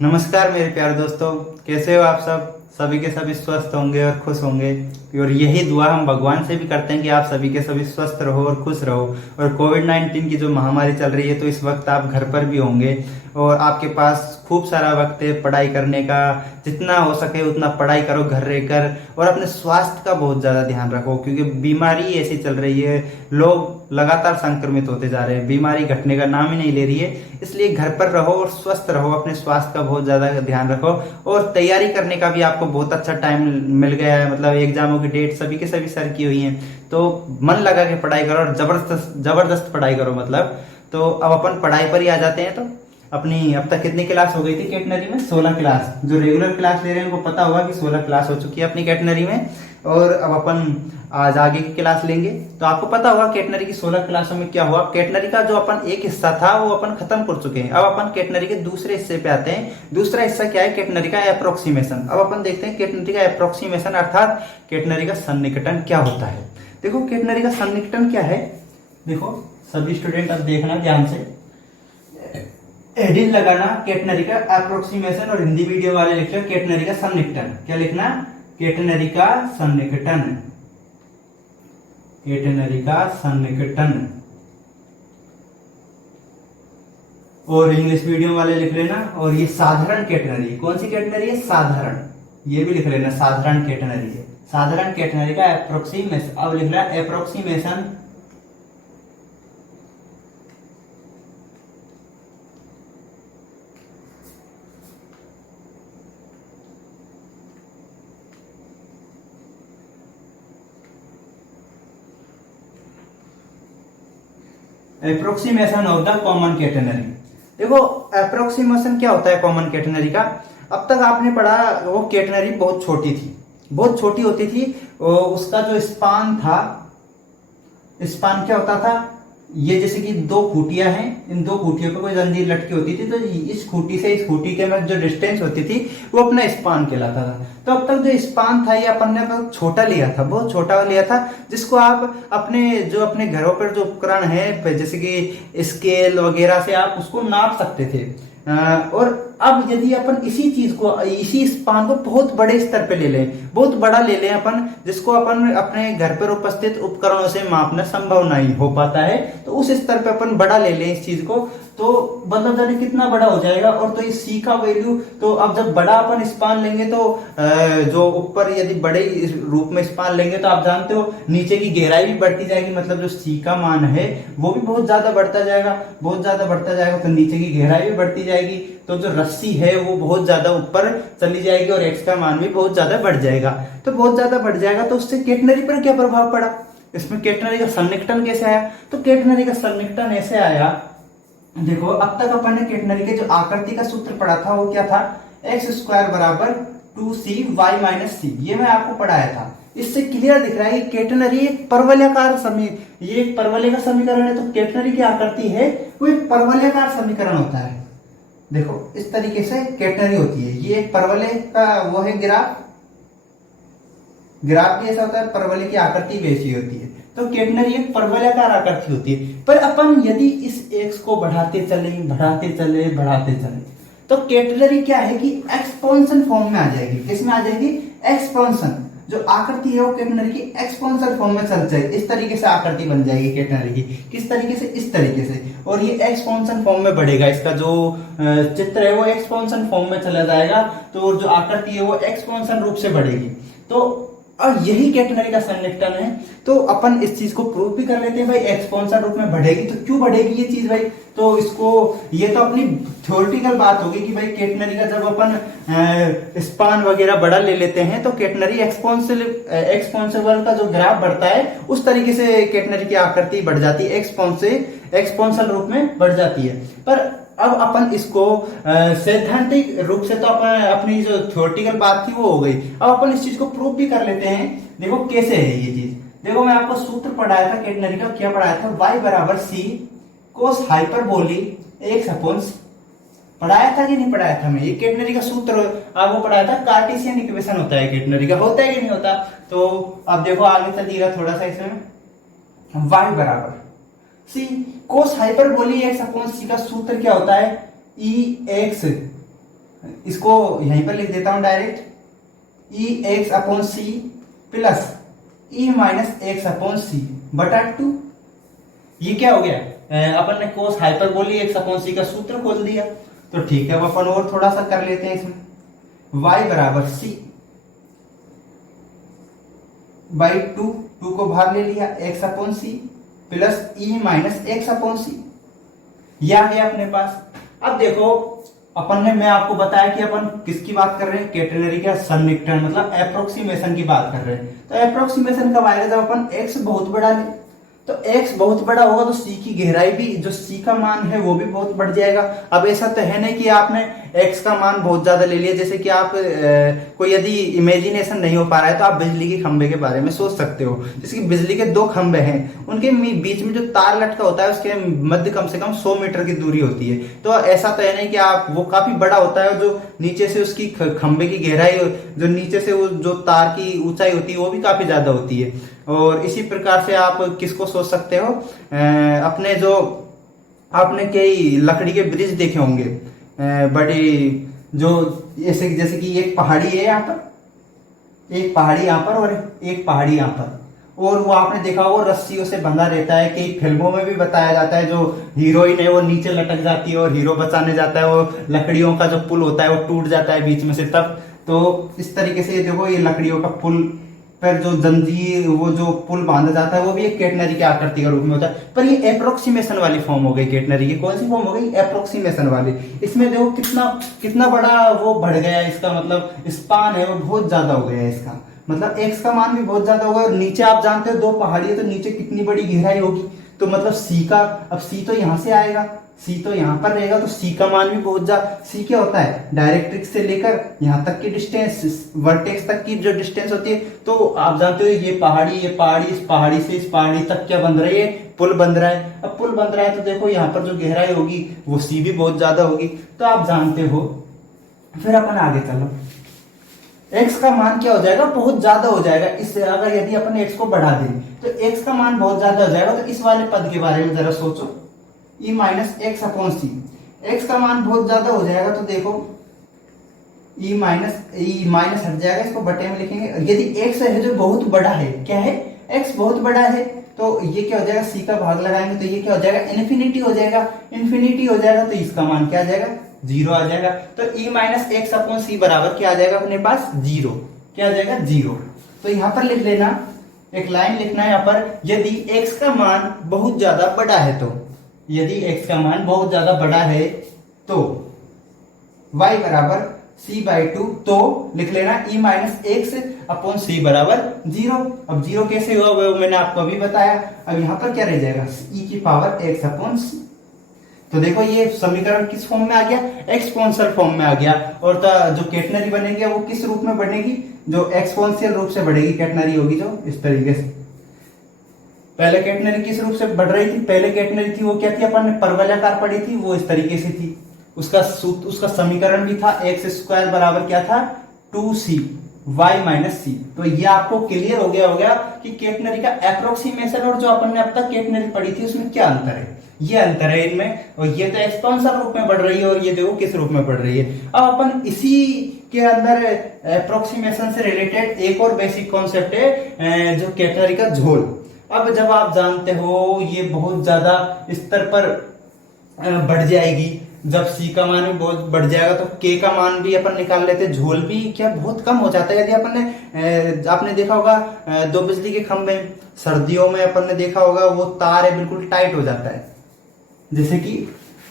नमस्कार मेरे प्यारे दोस्तों, कैसे हो आप सब। सभी के सभी स्वस्थ होंगे और खुश होंगे। और यही दुआ हम भगवान से भी करते हैं कि आप सभी के सभी स्वस्थ रहो और खुश रहो। और कोविड-19 की जो महामारी चल रही है, तो इस वक्त आप घर पर भी होंगे और आपके पास खूब सारा वक्त है पढ़ाई करने का। जितना हो सके उतना पढ़ाई करो घर रहकर, और अपने स्वास्थ्य का बहुत ज़्यादा ध्यान रखो, क्योंकि बीमारी ऐसी चल रही है। लोग लगातार संक्रमित होते जा रहे हैं, बीमारी घटने का नाम ही नहीं ले रही है। इसलिए घर पर रहो और स्वस्थ रहो, अपने स्वास्थ्य का बहुत ज्यादा ध्यान रखो। और तैयारी करने का भी आपको बहुत अच्छा टाइम मिल गया है, मतलब एग्जामों की डेट सभी के सभी सर की हुई हैं। तो मन लगा के पढ़ाई करो और जबरदस्त जबरदस्त पढ़ाई करो मतलब। तो अब अपन पढ़ाई पर ही आ जाते हैं। तो अपनी अब तक कितनी क्लास हो गई थी कैटनरी में? 16 क्लास। जो रेगुलर क्लास ले रहे हैं उनको पता होगा कि 16 क्लास हो चुकी है अपनी कैटनरी में। और अब अपन आज आगे की क्लास लेंगे। तो आपको पता होगा कैटनरी की 16 क्लासों में क्या हुआ। कैटनरी का जो अपन एक हिस्सा था वो अपन खत्म कर चुके हैं। अब अपन कैटनरी के दूसरे हिस्से पे आते हैं। दूसरा हिस्सा क्या है? कैटनरी का अप्रोक्सीमेशन। अब अपन देखते हैं कैटनरी का अप्रोक्सीमेशन अर्थात कैटनरी का सन्निकटन क्या होता है। देखो कैटनरी का सन्निकटन क्या है। देखो सभी स्टूडेंट अब देखना ध्यान से, हेडिंग लगाना कैटनरी का अप्रोक्सीमेशन, और हिंदी मीडियम वाले लिखना कैटनरी का सन्निकटन। क्या लिखना? कैटनरी का सन्निकटन। कैटनरी का सन्निकटन। और इंग्लिश मीडियम वाले लिख लेना। और ये साधारण कैटनरी, कौन सी कैटनरी है? साधारण। ये भी लिख लेना, साधारण कैटनरी है। साधारण कैटनरी का अप्रोक्सीमेशन। अब लिख रहा है approximation. Approximation of the common catenary. देखो अप्रोक्सीमेशन क्या होता है कॉमन कैटेनरी का। अब तक आपने पढ़ा वो कैटेनरी बहुत छोटी थी, बहुत छोटी होती थी। उसका जो स्पान था, स्पान क्या होता था? ये जैसे कि दो खूटियां हैं, इन दो खूटियों पे कोई जंजीर लटकी होती थी, तो इस खूटी से इस खूटी के में जो डिस्टेंस होती थी वो अपना स्पान कहलाता था। तो अब तक जो स्पान था ये अपन ने बहुत छोटा लिया था, बहुत छोटा लिया था, जिसको आप अपने घरों पर जो उपकरण है जैसे कि स्केल वगैरह से आप उसको नाप सकते थे। और अब यदि अपन इसी चीज को, इसी स्पान को बहुत बड़े स्तर पे ले लें, बहुत बड़ा ले लें अपन, जिसको अपन अपने घर पर उपस्थित उपकरणों से मापना संभव नहीं हो पाता है, तो उस स्तर पे अपन बड़ा ले लें इस चीज को, तो मतलब जाने कितना बड़ा हो जाएगा। और तो इस सी का वैल्यू, तो अब जब बड़ा अपन स्पान लेंगे तो जो ऊपर यदि बड़े रूप में स्पान लेंगे तो आप जानते हो नीचे की गहराई भी बढ़ती जाएगी, मतलब जो सी का मान है वो भी बहुत ज्यादा बढ़ता जाएगा, बहुत ज्यादा बढ़ता जाएगा। तो नीचे की गहराई भी बढ़ती जाएगी, तो जो रस्सी है वो बहुत ज्यादा ऊपर चली जाएगी और एक्स का मान भी बहुत ज्यादा बढ़ जाएगा। तो बहुत ज्यादा बढ़ जाएगा, तो उससे कैटनरी पर क्या प्रभाव पड़ा? इसमें कैटनरी का सन्निकटन कैसे आया? तो कैटनरी का सन्निकटन ऐसे आया। देखो अब तक अपन ने कैटनरी के जो आकृति का सूत्र पढ़ा था वो क्या था? एक्स स्क्वायर बराबर 2c y - c। ये मैं आपको पढ़ाया था। इससे क्लियर दिख रहा है कि कैटनरी एक परवलयाकार ये एक परवलय का समीकरण है। तो कैटनरी की आकृति है वो एक परवलयाकार समीकरण होता है। देखो इस तरीके से कैटनरी होती है। ये एक परवलय का वो है ग्राफ, ग्राफ भी ऐसा होता है, परवलय की आकृति भी ऐसी होती है। तो कैटनरी एक परवलयाकार आकृति होती है। पर अपन यदि इस एक्स को बढ़ाते चले बढ़ाते चले बढ़ाते चले, तो कैटनरी क्या है कि एक्सपोनेंशियल फॉर्म में आ जाएगी। किसमें आ जाएगी? एक्सपोनेंशियल। जो आकृति है वो कैटनरी की एक्सपोनेंशियल फॉर्म में चल जाएगी। इस तरीके से आकृति बन जाएगी कैटनरी की। किस तरीके से? इस तरीके से। और ये एक्सपोनेंशियल फॉर्म में बढ़ेगा। इसका जो चित्र है वो एक्सपोनेंशियल फॉर्म में चला जाएगा। तो जो आकृति है वो एक्सपोनेंशियल रूप से बढ़ेगी। तो और यही कैटनरी का सन्निकटन है। तो अपन इस चीज को प्रूव भी कर लेते हैं भाई, एक्सपोनेंशियल रूप में बढ़ेगी। तो क्यों बढ़ेगी ये चीज भाई? तो इसको, ये तो अपनी थ्योरेटिकल बात होगी कि भाई कैटनरी का जब अपन स्पान वगैरह बड़ा ले लेते हैं तो कैटनरी एक्सपोनेंशियल का जो ग्राफ बढ़ता है उस तरीके से कैटनरी की आकृति बढ़ जाती है, एक्सपोनेंशियल रूप में बढ़ जाती है। पर अब अपन इसको सैद्धांतिक रूप से, तो अपन अपनी जो थ्योरेटिकल बात थी वो हो गई, अब अपन इस चीज को प्रूव भी कर लेते हैं। देखो कैसे है ये चीज। देखो मैं आपको सूत्र पढ़ाया था कैटनरी का, क्या पढ़ाया था? y बराबर c कोस हाइपरबोली x अपॉन c। पढ़ाया था कि नहीं पढ़ाया था? मैं ये कैटनरी का सूत्र आपको पढ़ाया था। कार्टेशियन इक्वेशन होता है कैटनरी का, होता है कि नहीं होता? तो अब देखो आगे चलिएगा थोड़ा सा इसमें। y बराबर सी कोस हाइपरबोली एक्स अपॉन सी का सूत्र क्या होता है? ई एक्स इसको यहीं पर लिख देता हूं डायरेक्ट, ई x upon c plus E minus x upon सी बटा 2। ये क्या हो गया, अपन ने कोस हाइपरबोली एक्स अपॉन सी का सूत्र खोल दिया। तो ठीक है, अब अपन और थोड़ा सा कर लेते हैं इसमें। y बराबर सी बाई 2, 2 को बाहर ले लिया, x upon c plus E minus x upon सी, ये आ गया अपने पास। अब देखो अपन ने, मैं आपको बताया कि अपन किसकी बात कर रहे हैं, केटेनरी का सन्निकटन मतलब अप्रोक्सीमेशन की बात कर रहे हैं। तो अप्रोक्सीमेशन कब आएगा, जब अपन x बहुत बड़ा ले। तो x बहुत बड़ा होगा तो c की गहराई भी, जो c का मान है वो भी बहुत बढ़ जाएगा। अब ऐसा तो है नहीं कि आपने x का मान बहुत ज्यादा ले लिया, जैसे कि आप कोई यदि इमेजिनेशन नहीं हो पा रहा है तो आप बिजली के खंभे के बारे में सोच सकते हो। जैसे कि बिजली के 2 खंभे हैं, उनके बीच में जो तार लटका होता है उसके मध्य कम से कम 100 मीटर की दूरी होती है। तो ऐसा तो है नहीं कि आप, वो काफी बड़ा होता है, जो नीचे से उसकी खंभे की गहराई, जो नीचे से वो जो तार की ऊंचाई होती है वो भी काफी ज्यादा होती है। और इसी प्रकार से आप किसको सोच सकते हो, अपने जो आपने कई लकड़ी के ब्रिज देखे होंगे, बड़े, जो जैसे जैसे कि एक पहाड़ी है यहाँ पर, एक पहाड़ी यहाँ पर और एक पहाड़ी यहाँ पर, और वो आपने देखा होगा रस्सियों से बंधा रहता है। कई फिल्मों में भी बताया जाता है, जो हीरोइन है वो नीचे लटक जाती है और हीरो बचाने जाता है, वो लकड़ियों का जो पुल होता है वो टूट जाता है बीच में से तब। तो इस तरीके से देखो, ये लकड़ियों का पुल पर जो जंजीर, वो जो पुल बांधा जाता है वो भी एक केटनरी की आकृति का रूप में होता है। पर ये अप्रोक्सीमेशन वाली फॉर्म हो गई केटनरी की। कौन सी फॉर्म हो गई, अप्रोक्सीमेशन वाली। इसमें देखो कितना कितना बड़ा वो बढ़ गया, इसका मतलब स्पान है वो बहुत ज्यादा हो गया है इसका, मतलब x का मान भी बहुत ज्यादा होगा। और नीचे आप जानते हो 2 पहाड़ी है तो नीचे कितनी बड़ी गहराई होगी। तो मतलब c का, अब c तो यहां से आएगा, c तो यहां पर रहेगा, तो c का मान भी बहुत ज्यादा। c क्या होता है, डायरेक्ट्रिक्स से लेकर यहां तक की डिस्टेंस, वर्टेक्स तक की जो डिस्टेंस होती है। तो आप जानते हो ये पहाड़ी, इस पहाड़ी से इस पहाड़ी तक क्या बन रही है, पुल बन रहा है। अब पुल बन रहा है तो देखो यहाँ पर जो गहराई होगी वो c भी बहुत ज्यादा होगी। तो आप जानते हो, फिर अपन आगे चलो, x का मान क्या हो जाएगा, बहुत ज्यादा हो जाएगा। इससे अगर यदि अपन x को बढ़ा दें तो x का मान बहुत ज्यादा हो जाएगा। तो इस वाले पद के बारे में जरा सोचो, e माइनस एक्स अपॉन सी, x का मान बहुत ज्यादा हो जाएगा तो देखो e माइनस हट जाएगा, इसको बटे में लिखेंगे। यदि x है जो बहुत बड़ा है, क्या है, x बहुत बड़ा है, तो ये क्या हो जाएगा, c का भाग लगाएंगे तो ये क्या हो जाएगा, इन्फिनिटी हो जाएगा। इन्फिनिटी हो जाएगा तो इसका मान क्या आ जाएगा, 0 आ जाएगा। तो e माइनस एक्स अपॉन सी बराबर क्या आ जाएगा अपने पास, 0। क्या आ जाएगा, 0। तो यहां पर लिख लेना, एक लाइन लिखना है यहाँ पर, यदि x का मान बहुत ज्यादा बड़ा है, तो यदि x का मान बहुत ज्यादा बड़ा है तो y बराबर c बाई 2, तो लिख लेना e माइनस एक्स अपॉन सी बराबर 0। अब 0 कैसे हुआ वो मैंने आपको अभी बताया। अब यहां पर क्या रह जाएगा, e की पावर x अपॉन सी। तो देखो ये समीकरण किस फॉर्म में आ गया, एक्सपोनेंशियल फॉर्म में आ गया। और जो केटनरी बनेगी वो किस रूप में बनेगी, जो एक्सपोनेंशियल रूप से बढ़ेगी केटनरी होगी, जो इस तरीके से। पहले केटनरी किस रूप से बढ़ रही थी, पहले केटनरी थी वो क्या थी, अपन ने परवलयाकार पढ़ी थी, वो इस तरीके से थी। उसका समीकरण भी था एक्स स्क्वायर बराबर क्या था, 2c y माइनस सी। तो ये आपको क्लियर हो गया कि केटनरी का अप्रोक्सीमेशन और जो अपन ने अब तक केटनरी पढ़ी थी उसमें क्या अंतर है। ये अंतर है इनमें, और ये तो एक्सपोनेंशियल रूप में बढ़ रही है और ये देखो किस रूप में बढ़ रही है। अब अपन इसी के अंदर अप्रोक्सीमेशन से रिलेटेड एक और बेसिक कॉन्सेप्ट है, जो केटनरी का झोल। अब जब आप जानते हो ये बहुत ज्यादा स्तर पर बढ़ जाएगी, जब c का मान भी बहुत बढ़ जाएगा तो k का मान भी अपन निकाल लेते, झोल भी क्या बहुत कम हो जाता है। यदि अपन ने, आपने देखा होगा 2 बिजली के खंभे, सर्दियों में अपन ने देखा होगा वो तार है बिल्कुल टाइट हो जाता है। जैसे कि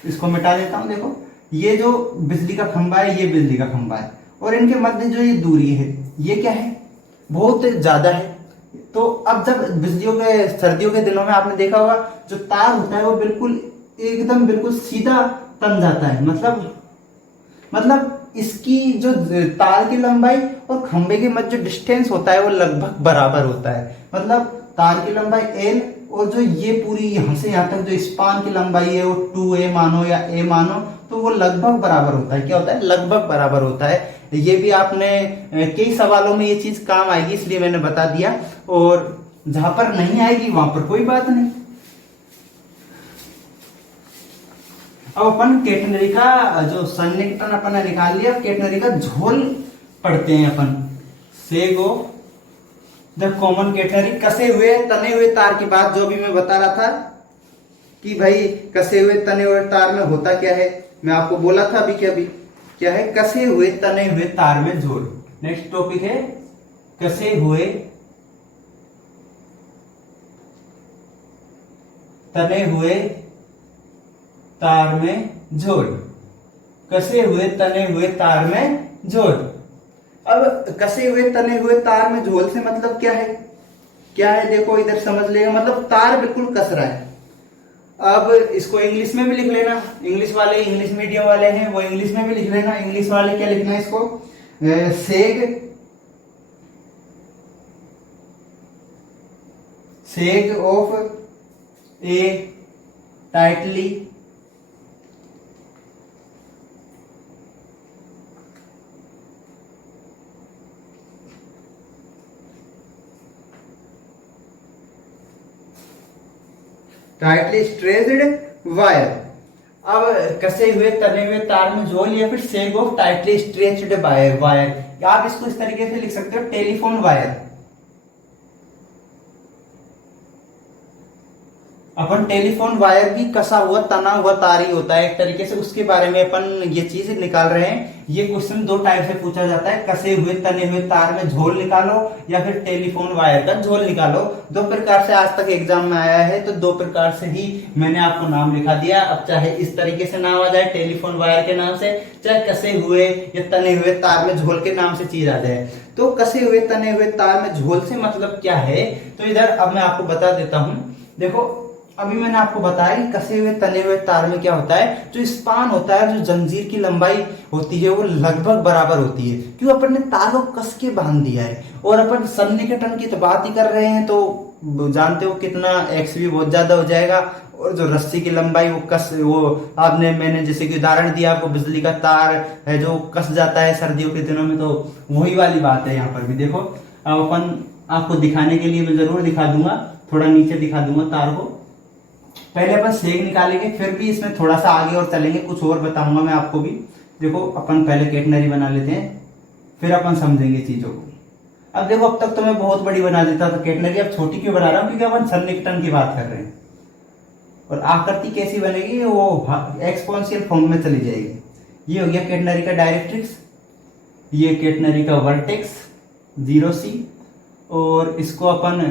इसको मिटा देता हूं, देखो ये जो बिजली का खंभा है, ये बिजली का खंभा है, और इनके मध्य जो ये दूरी है ये क्या है, बहुत ज्यादा है। तो अब जब सर्दियों के दिनों में आपने देखा होगा जो तार होता है वो बिल्कुल एकदम बिल्कुल सीधा तन जाता है। मतलब इसकी जो तार की लंबाई और खंभे के मध्य जो डिस्टेंस होता है वो लगभग बराबर होता है। मतलब तार की लंबाई l और जो ये पूरी यहां से यहां तक जो स्पान की लंबाई है वो 2a मानो या a मानो, तो वो लगभग बराबर होता है। क्या होता है, लगभग बराबर होता है। ये भी आपने कई सवालों में ये चीज काम आएगी, इसलिए मैंने बता दिया, और जहां पर नहीं आएगी वहां पर कोई बात नहीं। अब अपन केटनरी का जो सन्निकटन अपन ने निकाल लिया, केटनरी का झोल पढ़ते हैं अपन। सेग ऑफ द कॉमन केटनरी, कसे हुए तने हुए तार की बात जो भी मैं बता रहा था कि भाई कसे हुए तने हुए तार में होता क्या है, मैं आपको बोला था अभी क्या है, कसे हुए तने हुए तार में झोल। नेक्स्ट टॉपिक है कसे हुए तने हुए तार में झोल, कसे हुए तने हुए तार में झोल। अब कसे हुए तने हुए तार में झोल से मतलब क्या है देखो इधर समझ लेगा, मतलब तार बिल्कुल कस रहा है। अब इसको इंग्लिश में भी लिख लेना, इंग्लिश वाले, इंग्लिश मीडियम वाले हैं वो इंग्लिश में भी लिख लेना। इंग्लिश वाले क्या लिखना है इसको, सेग of A tightly stretched wire. अब कसे हुए तने हुए तार में झोल या फिर सेग ऑफ टाइटली स्ट्रेच्ड वायर, आप इसको इस तरीके से लिख सकते हो, टेलीफोन वायर। अपन टेलीफोन वायर भी कसा हुआ तना हुआ तार ही होता है एक तरीके से, उसके बारे में अपन ये चीज निकाल रहे हैं। ये क्वेश्चन दो टाइप से पूछा जाता है, कसे हुए तने हुए तार में झोल निकालो या फिर टेलीफोन वायर का झोल निकालो। दो प्रकार से आज तक एग्जाम में आया है, तो दो प्रकार से ही मैंने आपको नाम लिखा दिया। अब चाहे इस तरीके से नाम आ जाए टेलीफोन वायर के नाम से, चाहे कसे हुए या तने हुए तार में झोल के नाम से चीज आ जाए। तो कसे हुए तने हुए तार में झोल से मतलब क्या है, तो इधर अब मैं आपको बता देता हूं। देखो अभी मैंने आपको बताया कि कसे हुए तने हुए तार में क्या होता है, जो स्पान होता है, जो जंजीर की लंबाई होती है वो लगभग बराबर होती है, क्यों अपन ने तार को कस के बांध दिया है। और अपन सन्निकटन की तो बात ही कर रहे हैं, तो जानते हो कितना एक्स भी बहुत ज्यादा हो जाएगा। और जो रस्सी की लंबाई वो मैंने जैसे कि उदाहरण दिया आपको, बिजली का तार है जो कस जाता है सर्दियों के दिनों में, तो वही वाली बात है यहाँ पर भी। देखो अब अपन आपको दिखाने के लिए मैं जरूर दिखा दूंगा, थोड़ा नीचे दिखा दूंगा तार को। पहले अपन सेग निकालेंगे, फिर भी इसमें थोड़ा सा आगे और चलेंगे, कुछ और बताऊंगा मैं आपको भी। देखो अपन पहले केटनरी बना लेते हैं, फिर अपन समझेंगे चीजों को। अब देखो अब तक तो मैं बहुत बड़ी बना देता था केटनरी, अब छोटी क्यों बना रहा हूं, क्योंकि अपन सन्निकटन की बात कर रहे हैं। और आकृति कैसी बनेगी, वो एक्सपोनेंशियल फॉर्म में चली जाएगी। ये हो गया केटनरी का डायरेक्ट्रिक्स, ये केटनरी का वर्टेक्स 0C, और इसको अपन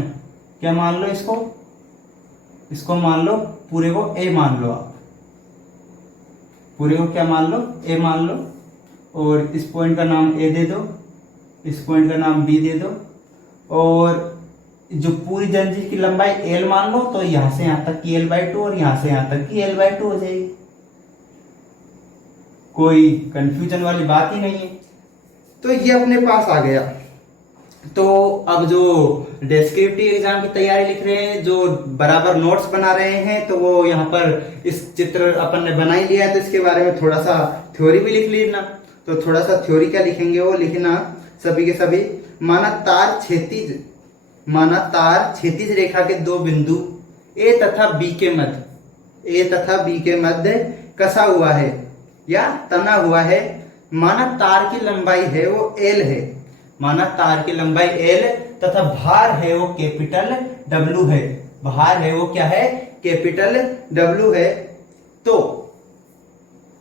क्या मान लो, इसको मान लो पूरे को ए मान लो, आप पूरे को क्या मान लो, ए मान लो। और इस पॉइंट का नाम ए दे दो, इस पॉइंट का नाम बी दे दो, और जो पूरी जंजीर की लंबाई एल मान लो, तो यहां से यहां तक की L/2 और यहां से यहां तक की L/2 हो जाएगी। कोई कंफ्यूजन वाली बात ही नहीं है। तो ये अपने पास आ गया। तो अब जो डेस्क्रिप्टिव एग्जाम की तैयारी लिख रहे हैं, जो बराबर नोट्स बना रहे हैं, तो वो यहाँ पर इस चित्र अपन ने बना ही लिया है, तो इसके बारे में थोड़ा सा थ्योरी भी लिख लेना। तो थोड़ा सा थ्योरी क्या लिखेंगे, वो लिखना सभी के सभी, माना तार क्षैतिज रेखा के दो बिंदु ए तथा बी के मध्य कसा हुआ है या तना हुआ है। माना तार की लंबाई है वो L है, माना तार की लंबाई L तथा भार है वो कैपिटल W है, भार है वो क्या है, कैपिटल W है। तो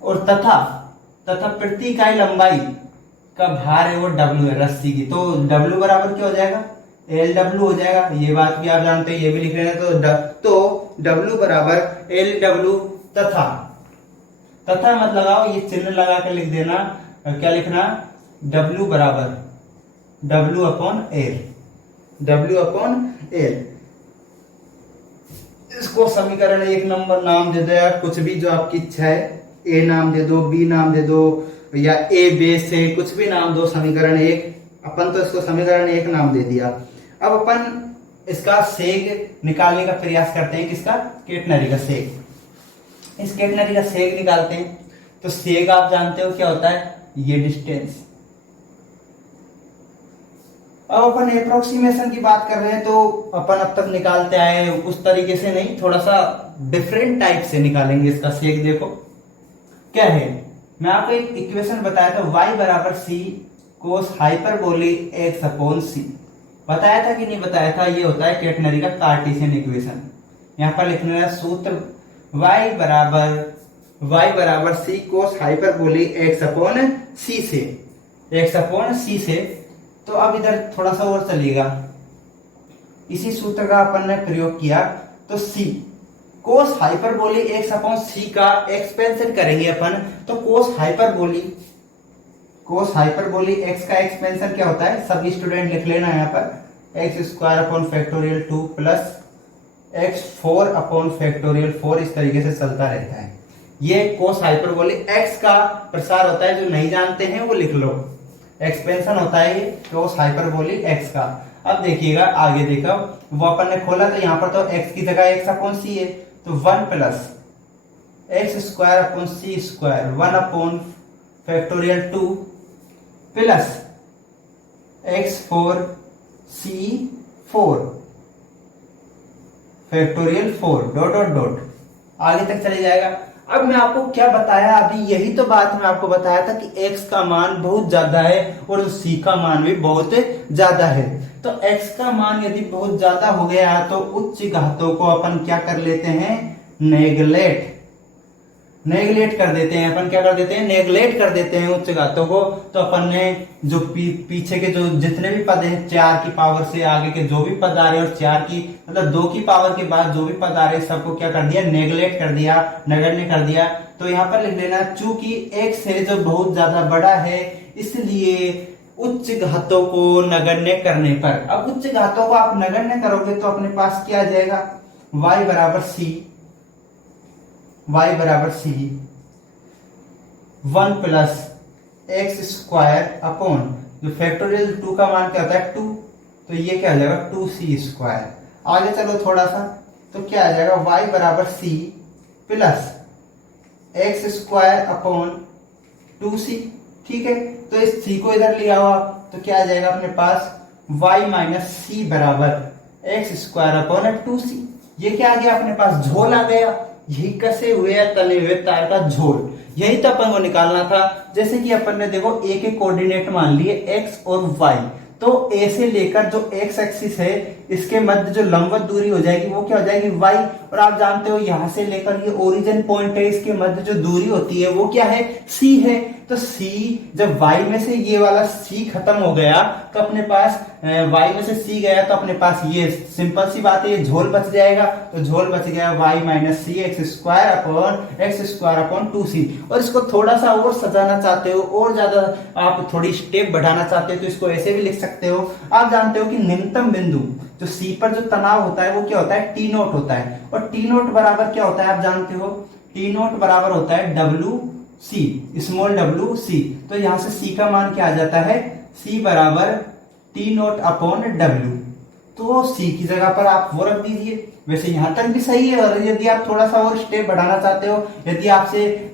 और तथा प्रति इकाई लंबाई का भार है वो W है रस्सी की, तो W बराबर क्या हो जाएगा, LW हो जाएगा। ये बात भी आप जानते हैं, ये भी लिख रहे हैं। तो W बराबर LW तथा मत लगाओ, ये चिन्ह लगा के लिख देना, क्या लिखना, W बराबर W/L। इसको समीकरण 1 नंबर नाम दे दो या कुछ भी जो आपकी इच्छा है, ए नाम दे दो, बी नाम दे दो, या ए बेस है, कुछ भी नाम दो। समीकरण 1, अपन तो इसको समीकरण 1 नाम दे दिया। अब अपन इसका सेग निकालने का प्रयास करते हैं, किसका, केटनरी का सेग। इस केटनरी का सेग निकालते हैं। तो सेग आप जानते हो क्या होता है, ये डिस्टेंस। अब अपन एप्रोक्सीमेशन की बात कर रहे हैं, तो अपन अब तक निकालते आए उस तरीके से नहीं, थोड़ा सा डिफरेंट टाइप से निकालेंगे इसका सेग। देखो क्या है, मैं आपको एक इक्वेशन बताया था y बराबर सी कोस हाइपरबोली एक्स अपॉन सी, बताया था कि नहीं बताया था। ये होता है केटनरी का कार्टेशियन इक्वेशन। यहाँ पर लिखने का सूत्र y बराबर सी कोस हाइपरबोली एक्स अपॉन सी से, एक्स अपॉन सी से। तो अब इधर थोड़ा सा और चलिएगा, इसी सूत्र का अपन ने प्रयोग किया तो सी कोस हाइपरबोली एक्स अपॉन सी का एक्सपेंशन करेंगे अपन, तो कोस हाइपरबोली एक्स का एक्सपेंशन क्या होता है, सभी स्टूडेंट लिख लेना यहाँ पर, x square upon factorial 2 plus x 4 upon factorial 4, इस तरीके से चलता रहता है। ये कोस हाइपरबोली एक्स का प्रसार होता है, जो नहीं जानते हैं वो लिख लो, एक्सपेंशन होता है ये कोस हाइपरबोली एक्स का। अब देखिएगा आगे, देखो वो अपन ने खोला तो यहाँ पर तो x की जगह x अपॉन सी है, तो 1 plus x square upon C square 1 upon factorial 2 plus x4 c4 factorial 4 dot dot dot आगे तक चले जाएगा। अब मैं आपको क्या बताया अभी, यही तो बात मैं आपको बताया था कि x का मान बहुत ज्यादा है और c का मान भी बहुत ज्यादा है। तो x का मान यदि बहुत ज्यादा हो गया तो उच्च घातों को अपन क्या कर लेते हैं, नेगलेक्ट कर देते हैं। अपन क्या कर देते हैं, नेगलेक्ट कर देते हैं उच्च घातों को। तो अपन ने जो पीछे के जो जितने भी पद हैं, 4 की पावर से आगे के जो भी पद आ रहे हैं और 4 की मतलब 2 की पावर के बाद जो भी पद आ रहे हैं, सबको क्या कर दिया, नेगलेक्ट कर दिया, नगण्य कर दिया। तो यहाँ पर लिख लेना, चूंकि x है जो बहुत ज्यादा बड़ा है, इसलिए उच्च घातों को नगण्य करने पर, अब उच्च घातों को आप नगण्य करोगे तो अपने पास क्या आ जाएगा, y बराबर सी 1 प्लस एक्स स्क्वायर अपॉन जो फैक्टोरियल 2 का मान क्या होता है 2, तो ये क्या आ जाएगा 2c स्क्वायर। आगे चलो थोड़ा सा, तो क्या आ जाएगा y बराबर c plus x square upon 2c। ठीक है, तो इस c को इधर लिया हुआ तो क्या आ जाएगा अपने पास y माइनस सी बराबर एक्स स्क्वायर अपॉन 2c। ये क्या आ गया अपने पास, झोल आ गया, यही कसे हुए या तले हुए तार का झोल, यही तो अपन को निकालना था। जैसे कि अपन ने देखो a के कोऑर्डिनेट मान लिए x और y, तो a से लेकर जो x एक्सिस है इसके मध्य जो लंबवत दूरी हो जाएगी वो क्या हो जाएगी y, और आप जानते हो यहां से लेकर ये ओरिजिन पॉइंट है, इसके मध्य जो दूरी होती है वो क्या है, c है। तो c जब y में से ये वाला c खत्म हो गया तो अपने पास y में से c गया तो अपने पास ये सिंपल सी बात है, ये झोल बच जाएगा। तो झोल बच गया y minus c x square upon 2c। और इसको थोड़ा सा और सजाना चाहते हो और ज्यादा आप थोड़ी स्टेप बढ़ाना चाहते हो तो इसको ऐसे भी लिख सकते हो। आप जानते हो कि निम्नतम बिंदु जो C पर जो तनाव होता है वो क्या होता है, T नोट होता है, और T नोट बराबर क्या होता है आप जानते हो, T नोट बराबर होता है WC, स्मॉल WC। तो यहां से C का मान क्या आ जाता है, C बराबर T नोट अपॉन W। तो C की जगह पर आप वो रख दीजिए। वैसे यहां तक भी सही है, और यदि आप थोड़ा सा और स्टेप बढ़ाना चाहते हो, यदि आपसे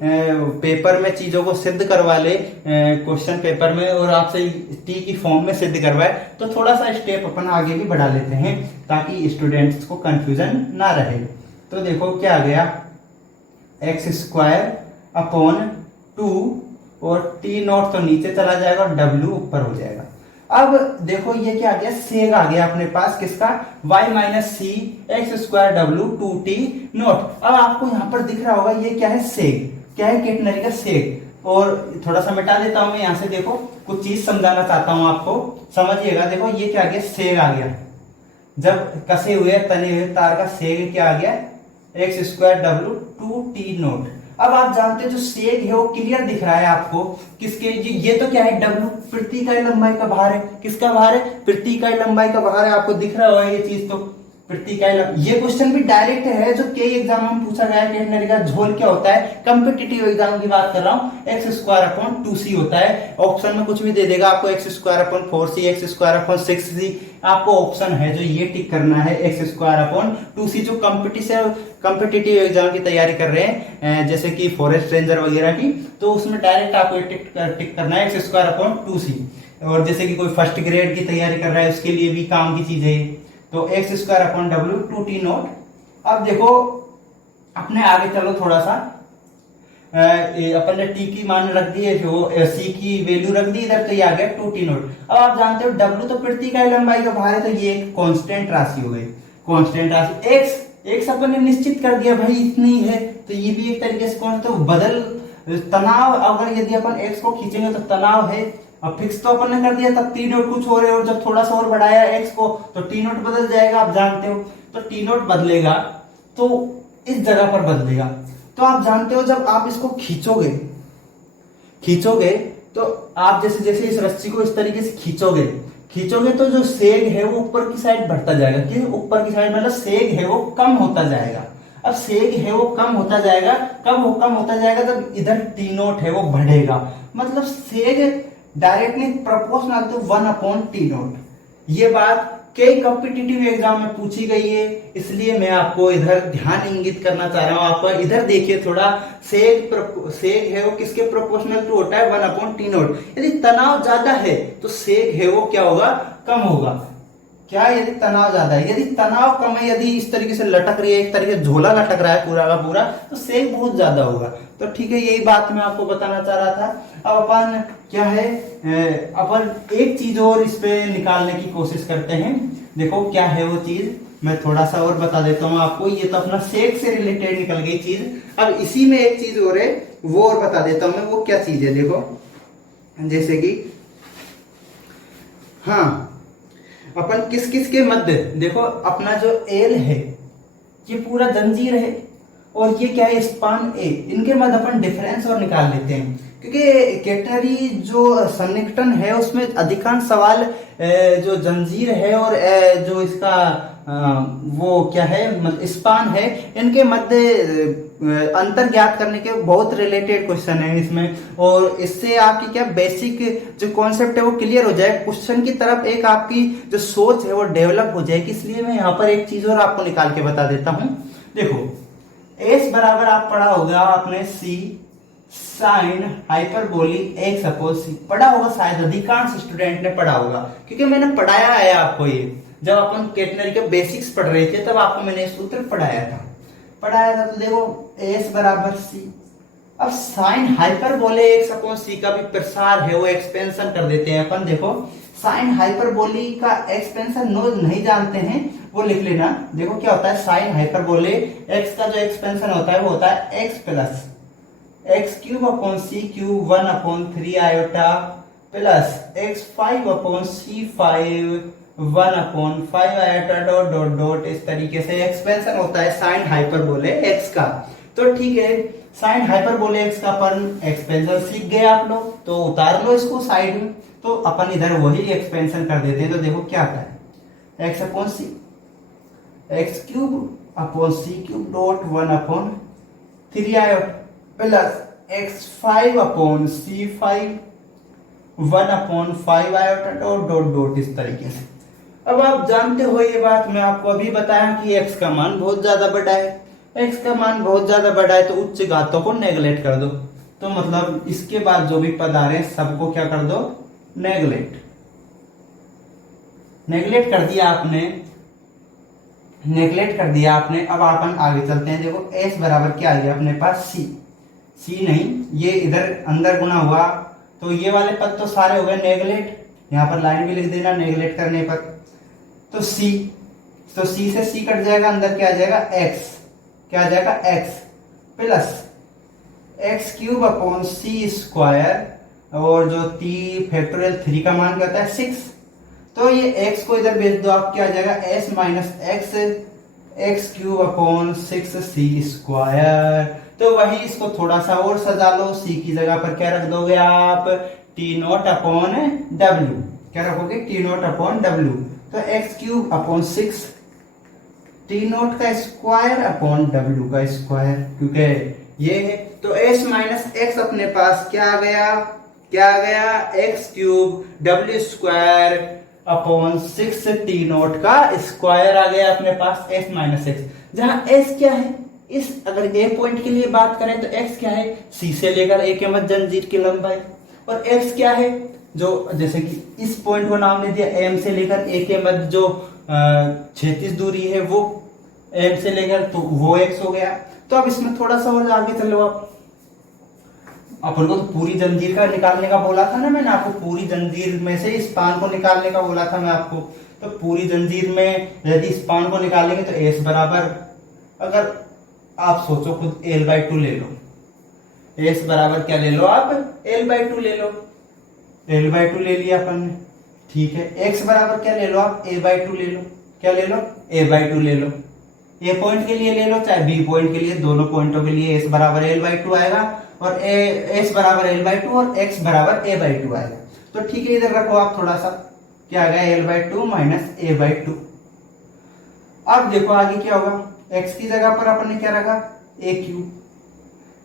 पेपर में चीजों को सिद्ध करवा ले क्वेश्चन पेपर में और आपसे टी की फॉर्म में सिद्ध करवाए, तो थोड़ा सा स्टेप अपन आगे भी बढ़ा लेते हैं ताकि स्टूडेंट्स को कंफ्यूजन ना रहे। तो देखो क्या आ गया, एक्स स्क्वायर अपॉन 2 और टी नॉट तो नीचे चला जाएगा और डब्ल्यू ऊपर हो जाएगा। अब देखो ये क्या आ गया, सेग आ गया अपने पास किसका, y minus c x square डब्ल्यू 2t नॉट। अब आपको यहां पर दिख रहा होगा ये क्या है, सेग, क्या है, केटनरी का सेग। और थोड़ा सा मिटा देता हूं मैं यहां से, देखो कुछ चीज समझाना चाहता हूं आपको, समझिएगा। देखो ये क्या आ गया, सेग आ गया, जब कसे हुए तने हुए तार का सेग क्या आ गया, एक्स स्क्वायर डब्ल्यू 2t नॉट। अब आप जानते हो जो सेग है वो क्लियर दिख रहा है आपको, किसके, ये तो क्या है, डब्ल्यू प्रति इकाई लंबाई का भार है। किसका भार है, प्रति इकाई लंबाई का भार है, आपको दिख रहा होगा ये चीज तो प्रति इकाई। ये क्वेश्चन भी डायरेक्ट है जो कई एग्जाम में पूछा गया है, केटनरी का झोल क्या होता है, कंपिटिटिव एग्जाम की बात कर रहा हूँ, एक्स स्क्वायर अपॉन 2c होता है। ऑप्शन में कुछ भी दे देगा आपको, x square upon 4c, x square upon 6c, आपको ऑप्शन है जो ये टिक करना है, एक्स स्क्वायर अपॉन 2c। जो कंपिटिटिव एग्जाम की तैयारी कर रहे हैं जैसे कि फॉरेस्ट रेंजर वगैरह की, तो उसमें डायरेक्ट आपको टिक करना है एक्स स्क्वायर अपॉन 2c। और जैसे कि कोई फर्स्ट ग्रेड की तैयारी कर रहा है उसके लिए भी काम की चीज है, तो x square upon W 2t naught. अब देखो अपने आगे चलो थोड़ा सा, अपन ने टी की मान रख दी है, जो सी की वैल्यू रख दी इधर, तो ये आ गया 2t0। अब आप जानते हो डब्ल्यू तो पृथ्वी का लंबाई का भार है, तो ये एक कांस्टेंट राशि हो गई। कांस्टेंट राशि एक्स अपन ने निश्चित कर दिया भाई इतनी है, तो ये भी एक तरीके से कौन, तो बदल तनाव, अगर यदि अपन एक्स को खींचेंगे तो तनाव है। अब फिक्स तो अपन ने कर दिया, तब टी नोट कुछ और है, और जब थोड़ा सा और बढ़ाया एक्स को तो टी नोट बदल जाएगा, आप जानते हो। तो टी नोट बदलेगा तो इस जगह पर बदलेगा। तो आप जानते हो जब आप इसको खींचोगे खींचोगे तो आप जैसे जैसे इस रस्सी को इस तरीके से खींचोगे तो जो सेग है वो ऊपर की साइड बढ़ता जाएगा। कि ऊपर की साइड मतलब सेग है वो कम होता जाएगा। अब सेग है वो कम होता जाएगा, कम होता जाएगा, जब इधर टी नोट है वो बढ़ेगा। मतलब सेग डायरेक्टली प्रोपोर्शनल टू 1/t0। ये बात कई कॉम्पिटिटिव एग्जाम में पूछी गई है, इसलिए मैं आपको इधर ध्यान इंगित करना चाह रहा हूं। आप इधर देखिए थोड़ा, सेग है वो किसके प्रोपोर्शनल टू होता है, 1/t0। यदि तनाव ज्यादा है तो सेग है वो क्या होगा, कम होगा। क्या यदि तनाव ज्यादा है, यदि तनाव कम है, यदि इस तरीके से लटक रही है, एक तरीके से झोला लटक रहा है पूरा का पूरा, तो सेग बहुत ज्यादा होगा। तो ठीक है, यही बात मैं आपको बताना चाह रहा था। अब अपन क्या है, अपन एक चीज और इस पे निकालने की कोशिश करते हैं। देखो क्या है वो चीज, मैं थोड़ा सा और बता देता हूँ आपको। ये तो अपना सेग से रिलेटेड निकल गई चीज। अब इसी में एक चीज और है, वो और बता देता हूँ मैं, वो क्या चीज है। देखो जैसे कि, हाँ, अपन किस किस के मध्य, देखो अपना जो एल है ये पूरा जंजीर है, और ये क्या है, स्पान ए, इनके मध्य अपन डिफरेंस और निकाल लेते हैं। क्योंकि कैटनरी जो सन्निकटन है उसमें अधिकांश सवाल जो जंजीर है और जो इसका वो क्या है, मतलब स्पान है, इनके मध्य अंतर ज्ञात करने के बहुत रिलेटेड क्वेश्चन है इसमें। और इससे आपकी क्या बेसिक जो कॉन्सेप्ट है वो क्लियर हो जाए, क्वेश्चन की तरफ एक आपकी जो सोच है वो डेवलप हो जाएगी। इसलिए मैं यहाँ पर एक चीज और आपको निकाल के बता देता हूँ। देखो एस बराबर आप पढ़ा होगा आपने सी साइन हाइपरबोली एक्स अपॉन सी, पढ़ा होगा शायद, अधिकांश स्टूडेंट ने पढ़ा होगा, क्योंकि मैंने पढ़ाया है आपको ये। जब अपन कैटनरी के बेसिक्स पढ़ रहे थे तब आपको मैंने सूत्र पढ़ाया था। तो देखो एस बराबर सी। अब साइन हाइपरबोले एक्स अपॉन सी का भी प्रसार है वो एक्सपेंशन कर देते हैं अपन। देखो साइन हाइपरबोली का एक्सपेंशन नो नहीं जानते हैं वो लिख लेना। देखो क्या होता है, साइन हाइपरबोले एक्स का जो एक्सपेंशन होता है वो होता है X plus X cube upon सी cube 1/3 iota plus X 5/c5 1/5 iota dot dot dot. इस तरीके से एक्सपेंशन होता है साइन हाइपरबोले एक्स का। तो ठीक है, साइन हाइपरबोले एक्स का अपन एक्सपेंशन सीख गए आप लोग, तो उतार लो इसको साइड में। तो अपन इधर वही एक्सपेंशन कर देते हैं। तो देखो क्या आता है, X upon C X cube upon सी cube dot 1/3 iota plus X 5/c5 1/5 iota dot dot dot. इस तरीके से अब आप जानते हो ये बात, मैं आपको अभी बताया कि x का मान बहुत ज्यादा बड़ा है। x का मान बहुत ज्यादा बड़ा है तो उच्च घातों को नेगलेक्ट कर दो। तो मतलब इसके बाद जो भी पद आ रहे हैं सबको क्या कर दो, नेगलेक्ट कर दिया आपने, नेगलेक्ट कर दिया आपने। अब अपन आगे चलते हैं। देखो s बराबर क्या आ गया अपने पास, c नहीं, ये इधर अंदर गुना हुआ, तो ये वाले पद तो सारे हो गए नेगलेक्ट। यहाँ पर लाइन भी लिख देना नेगलेक्ट करने पर। तो c से c कट जाएगा, अंदर क्या आ जाएगा x, क्या आ जाएगा x plus X cube upon C square, और जो फैक्टोरियल 3 का मान कहता है 6। तो ये x को इधर भेज दो, आप क्या आ जाएगा s minus x cube upon 6c square. तो वही इसको थोड़ा सा और सजा लो, c की जगह पर क्या रख दोगे आप, t0 अपॉन w। क्या रखोगे, t0 अपॉन w। तो एक्स क्यूब अपॉन 6 t0 का स्क्वायर अपॉन w का स्क्वायर, क्योंकि ये है। तो s माइनस एक्स अपने पास क्या आ गया, x cube w square upon 6 t0 का स्क्वायर आ गया अपने पास, s माइनस एक्स। जहां s क्या है, इस अगर a पॉइंट के लिए बात करें तो x क्या है, c से लेकर a के मध्य जंजीर की लंबाई, और x क्या है, जो जैसे कि इस पॉइंट को नाम दे दिया m से लेकर a के मध्य जो क्षैतिज दूरी है वो m से लेकर, तो वो x हो गया। तो अब इसमें थोड़ा सा और आगे चलो आप, अपन को तो पूरी जंजीर का निकालने का बोला था ना मैंने आपको, पूरी जंजीर में से स्पान को निकालने का बोला था मैं आपको। तो पूरी जंजीर में यदि स्पान को निकालेंगे तो एस बराबर, अगर आप सोचो खुद, L/2 ले लो। एस बराबर क्या ले लो आप, L/2 ले लो। L/2 ले लिया अपन ने, ठीक है। एक्स बराबर क्या ले लो आप, A/2 ले लो। क्या ले लो, A/2 ले लो। ए पॉइंट के लिए ले लो चाहे बी पॉइंट के लिए, दोनों पॉइंटों के लिए एस बराबर L/2 आएगा, और एस बराबर L/2 और एक्स बराबर A/2 आएगा। तो ठीक है, इधर रखो आप थोड़ा सा, क्या आ गया, L/2 माइनस A/2। अब देखो आगे क्या होगा, एक्स की जगह पर अपन ने क्या रखा, A3,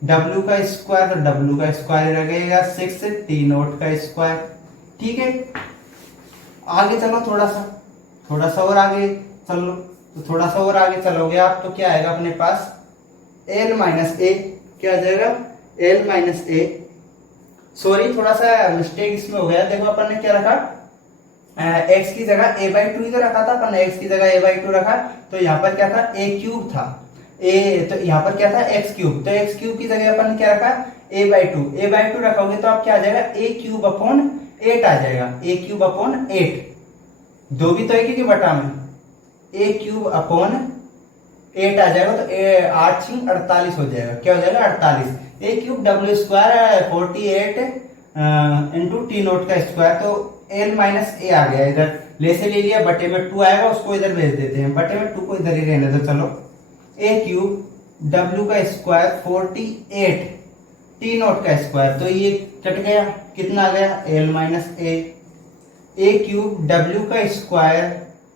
W का स्क्वायर, तो W का स्क्वायर लगेगा 6 T0 का स्क्वायर, ठीक है। आगे चलो थोड़ा सा और आगे चल लो, तो थोड़ा सा और आगे चलोगे आप तो क्या आएगा अपने पास, L माइनस ए, क्या आ जाएगा, L माइनस ए। सॉरी थोड़ा सा मिस्टेक इसमें हो गया, देखो अपन ने क्या रखा, x की जगह A/2 ही तो रखा था अपन ने, x की जगह A/2 रखा, तो यहाँ पर क्या था, A³ था, तो यहाँ पर क्या था, x³, तो x³ की जगह अपन ने क्या रखा, A/2 रखोगे तो आप क्या आ जाएगा, A³/8 आ जाएगा, A³/8, दो भी तो एक ही बटा में, A³/8 आ जाएगा, तो 8×48 हो जाएगा, क्या हो जाएगा, 48। A³ W square 48 into T0 का स्क्वायर, तो L माइनस ए आ गया, इधर ले से ले लिया, बटे में 2 आएगा, उसको इधर भेज देते हैं, बटे में 2 को इधर ही रहने दो। चलो A³ W का स्क्वायर 48 T0 का स्क्वायर, तो ये कट गया, कितना आ गया, L माइनस ए। A³ W का स्क्वायर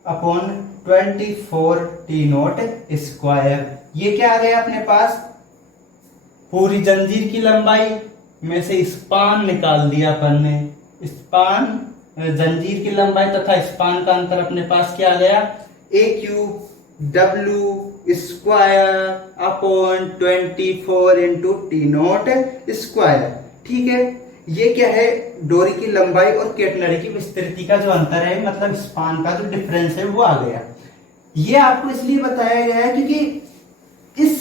अपॉन 24 T0 स्क्वायर, ये क्या आ गया अपने पास, पूरी जंजीर की लंबाई में से स्पान निकाल दिया अपन ने, स्पान जंजीर की लंबाई तथा स्पान का अंतर अपने पास क्या आ गया, A³ W square upon 24 into T0 square, ठीक है। ये क्या है, डोरी की लंबाई और केटनरी की विस्तृति का जो अंतर है, मतलब स्पान का जो डिफरेंस है वो आ गया। ये आपको इसलिए बताया गया है क्योंकि इस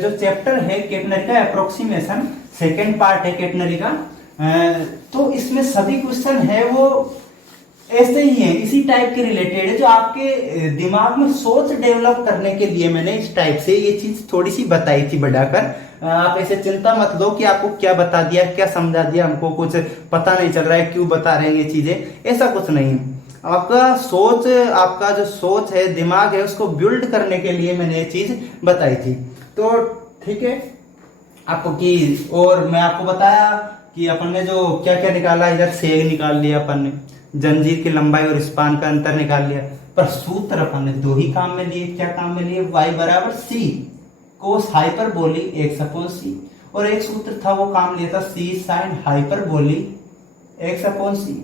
जो चैप्टर है केटनरी का अप्रोक्सीमेशन, सेकेंड पार्ट है केटनरी का, तो इसमें सभी क्वेश्चन है वो ऐसे ही है, इसी टाइप के रिलेटेड है, जो आपके दिमाग में सोच डेवलप करने के लिए मैंने इस टाइप से ये चीज थोड़ी सी बताई थी बढ़ाकर। आप ऐसे चिंता मत लो कि आपको क्या बता दिया, क्या समझा दिया, हमको कुछ पता नहीं चल रहा है, क्यों बता रहे हैं ये चीजें, ऐसा कुछ नहीं है। आपका सोच, आपका जो सोच है, दिमाग है, उसको बिल्ड करने के लिए मैंने ये चीज बताई थी। तो ठीक है आपको कि, और मैं आपको बताया कि अपन ने जो क्या क्या निकाला, इधर सेग निकाल लिया अपन ने, जंजीर की लंबाई और स्पान का अंतर निकाल लिया, पर सूत्र अपन ने दो ही काम में लिए। क्या काम में लिए, y बराबर c कोस हाइपरबोली x/c, और एक सूत्र था वो काम लिया था c साइन हाइपरबोली x/c।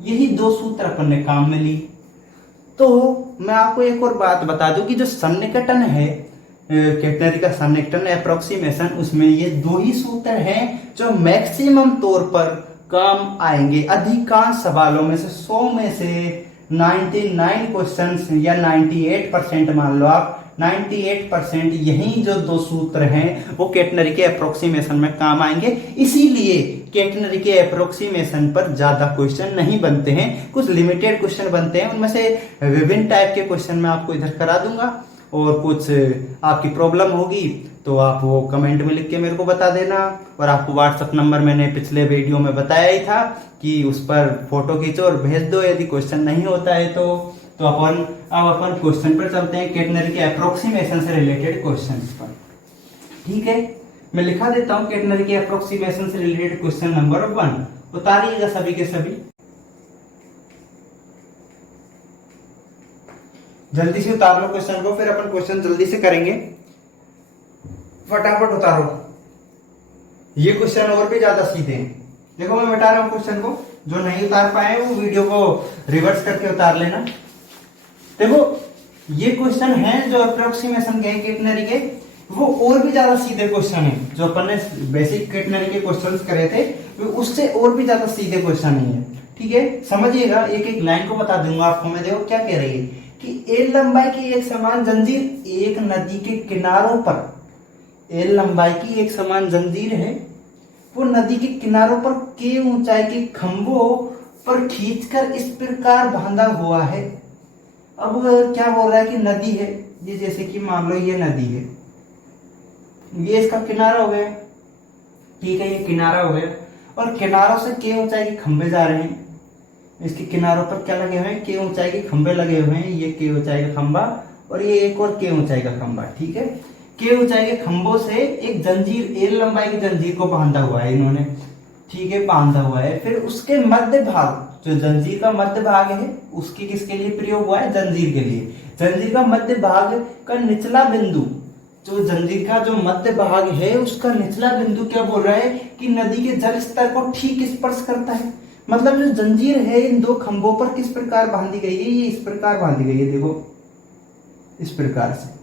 यही दो सूत्र अपन ने काम में ली। तो मैं आपको एक और बात बता दूं कि जो सन्निकटन है, केटनरी का सन्निकटन अप्रोक्सीमेशन, उसमें ये दो ही सूत्र हैं जो मैक्सिमम तौर पर काम आएंगे। अधिकांश सवालों में से 100 में से 99 क्वेश्चंस या 98% मान लो आप, 98% यही जो दो सूत्र हैं वो केटनरी के अप्रोक्सीमेशन में काम आएंगे। इसीलिए केटनरी के अप्रोक्सीमेशन पर ज्यादा क्वेश्चन नहीं बनते हैं, कुछ लिमिटेड क्वेश्चन बनते हैं, उनमें से विभिन्न टाइप के क्वेश्चन मैं आपको इधर करा दूंगा। और कुछ आपकी प्रॉब्लम होगी तो आप वो कमेंट में लिख के मेरे को बता देना, और आपको व्हाट्सएप नंबर मैंने पिछले वीडियो में बताया ही था कि उस पर फोटो खींचो और भेज दो यदि क्वेश्चन नहीं होता है तो। अपन क्वेश्चन पर चलते हैं, केटनरी के अप्रोक्सीमेशन से रिलेटेड क्वेश्चन पर, ठीक है। मैं लिखा देता हूं केटनरी के अप्रोक्सीमेशन से रिलेटेड क्वेश्चन नंबर 1, उतारिएगा सभी के सभी, जल्दी से उतार लो क्वेश्चन को, फिर अपन क्वेश्चन जल्दी से करेंगे, फटाफट उतारो। ये क्वेश्चन और भी ज्यादा सीधे हैं। देखो मैं बता रहा हूं क्वेश्चन को, जो नहीं उतार पाए वो वीडियो को रिवर्स करके उतार लेना। देखो ये क्वेश्चन है जो अप्रोक्सीमेशन के केटनरी के, वो और भी ज्यादा सीधे क्वेश्चन है। जो अपन ने बेसिक केटनरी के क्वेश्चंस करे थे उससे और भी ज्यादा सीधे क्वेश्चन नहीं है, ठीक है। समझिएगा, एक एक लाइन को बता दूंगा आपको मैं। देखो क्या कह रही है कि एल लंबाई की एक समान जंजीर एक नदी के किनारों पर, एल लंबाई की एक समान जंजीर है वो नदी के किनारों पर के ऊंचाई के खंभों पर खींचकर इस प्रकार बांधा हुआ है। अब क्या बोल रहा है कि नदी है ये, जैसे कि मान लो ये नदी है, ये इसका किनारा हो गया, ठीक है, ये किनारा हो गया, और किनारों से के ऊंचाई के खंभे जा रहे हैं। इसके किनारों पर क्या लगे हुए हैं, के ऊंचाई के खंभे लगे हुए हैं, ये के ऊंचाई का खंभा और ये एक और के ऊंचाई का खंभा, ठीक है। के ऊंचाई के खंभों से एक जंजीर, एल लंबाई की जंजीर को बांधा हुआ है इन्होंने, ठीक है, बांधा हुआ है। फिर उसके मध्य भाग, जो जंजीर का मध्य भाग है, उसकी किसके लिए प्रयोग हुआ है, जंजीर के लिए। जंजीर का मध्य भाग का निचला बिंदु, जो जंजीर का जो मध्य भाग है उसका निचला बिंदु क्या बोल रहा है कि नदी के जल स्तर को ठीक स्पर्श करता है। मतलब जो जंजीर है इन दो खंभों पर किस प्रकार बांधी गई है, ये इस प्रकार बांधी गई है, देखो इस प्रकार से,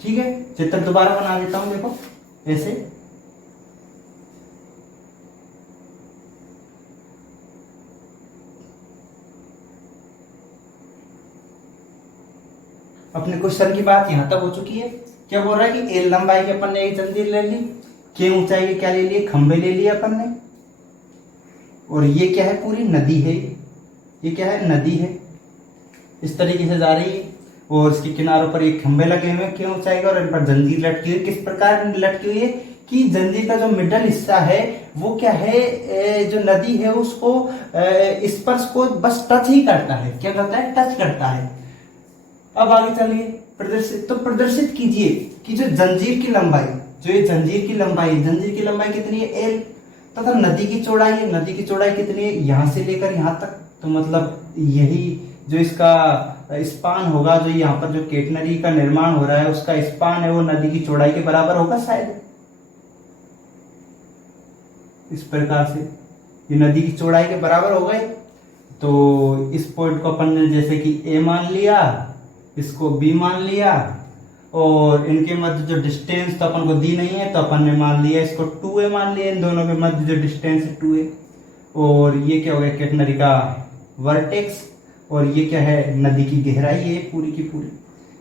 ठीक है। चित्र दोबारा बना देता हूं, देखो ऐसे, अपने क्वेश्चन की बात यहां तक हो चुकी है। क्या बोल रहा है कि एल लंबाई की अपन ने एक जंजीर ले ली, के ऊंचाई के क्या ले लिए, खंभे ले लिए अपन ने, और ये क्या है, पूरी नदी है, ये क्या है, नदी है, इस तरीके से जा रही है, और इसके किनारों पर एक खंभे लगे हुए हैं के ऊंचाई का, और इन पर जंजीर लटकी हुई, किस प्रकार लटकी हुई है कि जंजीर का जो मिडल हिस्सा है वो क्या है, जो नदी है उसको स्पर्श को बस टच ही करता है, क्या करता है, टच करता है। अब आगे चलिए, प्रदर्शित, तो प्रदर्शित कीजिए कि जो जंजीर की लंबाई, जो ये जंजीर की लंबाई, जंजीर की लंबाई कितनी है, एल, तथा नदी की चौड़ाई है, नदी की चौड़ाई कितनी है, यहां से लेकर यहां तक, तो मतलब यही जो इसका स्पान होगा, जो यहाँ पर जो केटनरी का निर्माण हो रहा है उसका स्पान है वो नदी की चौड़ाई के बराबर होगा शायद, इस प्रकार से ये नदी की चौड़ाई के बराबर हो गए। तो इस पॉइंट को अपन ने जैसे कि ए मान लिया, इसको बी मान लिया, और इनके मध्य जो डिस्टेंस तो अपन को दी नहीं है तो अपन ने मान लिया इसको 2a मान लिया, इन दोनों के मध्य जो डिस्टेंस है 2a, और ये क्या हो गया, केटनरी का वर्टेक्स, और ये क्या है, नदी की गहराई है पूरी की पूरी।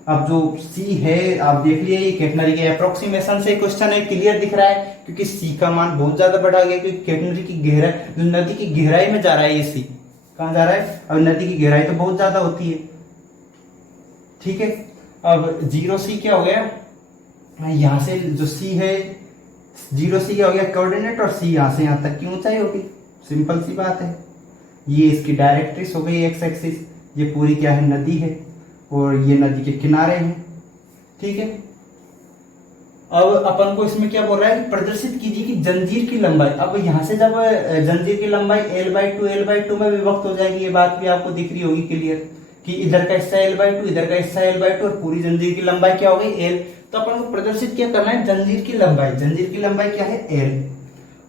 अब जो सी है आप देख लिए, ये केटनरी के अप्रोक्सीमेशन से क्वेश्चन है, क्लियर दिख रहा है, क्योंकि सी का मान बहुत ज्यादा बढ़ा गया, क्योंकि केटनरी की गहराई, जो नदी की गहराई में जा रहा है, ये सी कहाँ जा रहा है, अब नदी की गहराई तो बहुत ज्यादा होती है, ठीक है। अब जीरो सी क्या हो गया, यहां से जो सी है, जीरो सी क्या हो गया, कोऑर्डिनेट, और सी यहां से यहां तक की ऊंचाई होगी, सिंपल सी बात है। ये इसकी डायरेक्ट्रिक्स हो गई, एक्स एक्सिस, ये पूरी क्या है, नदी है, और ये नदी के किनारे हैं, ठीक है। अब अपन को इसमें क्या बोल रहा है, प्रदर्शित कीजिए कि जंजीर की लंबाई, अब यहां से जब जंजीर की लंबाई L/2 में विभक्त हो जाएगी, ये बात भी आपको दिख रही होगी क्लियर, कि इधर का हिस्सा L/2, इधर का हिस्सा L/2, और पूरी जंजीर की लंबाई क्या हो गई, L। तो अपन को प्रदर्शित क्या करना है, जंजीर की लंबाई, जंजीर की लंबाई क्या है, L,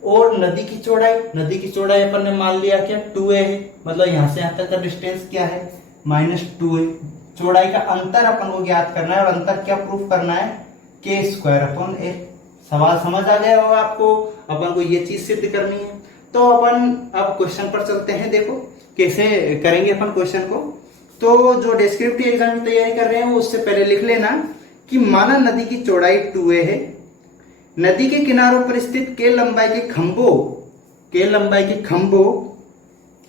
और नदी की चौड़ाई, नदी की चौड़ाई अपन ने मान लिया क्या, 2a है, मतलब यहां से यहां तक का डिस्टेंस क्या है, -2a। चौड़ाई का अंतर अपन को ज्ञात करना है, और अंतर क्या प्रूफ करना है, k² a। सवाल समझ आ गया होगा आपको, अपन को ये चीज सिद्ध करनी है। तो अपन अब क्वेश्चन पर चलते हैं, देखो कैसे करेंगे अपन क्वेश्चन को। तो जो डिस्क्रिप्टिव एग्जाम की तैयारी कर रहे हैं वो उससे पहले लिख लेना कि माना नदी की चौड़ाई 2a है, नदी के किनारों पर स्थित के लंबाई के खंभों, के लंबाई के खंभों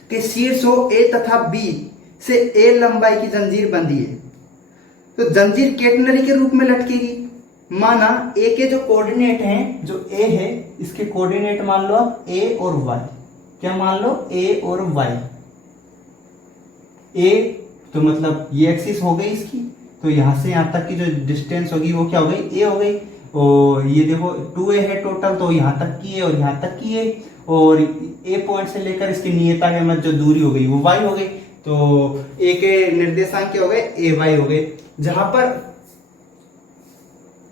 के शीर्षों a तथा b से a लंबाई की जंजीर बंधी है, तो जंजीर केटनरी के रूप में लटकेगी। माना a के जो कोऑर्डिनेट हैं, जो a है इसके कोऑर्डिनेट मान लो आप a और y, क्या मान लो, a और y, a तो मतलब ये एक्सिस हो गई इसकी, तो यहां से यहां तक की जो डिस्टेंस होगी वो क्या हो गई, a हो गई, और ये देखो 2a है टोटल, तो यहां तक की है और यहां तक की है, और a पॉइंट से लेकर इसकी नियता के मध्य जो दूरी हो गई वो y हो गई, तो a के निर्देशांक क्या हो गए, ay हो गए। जहां पर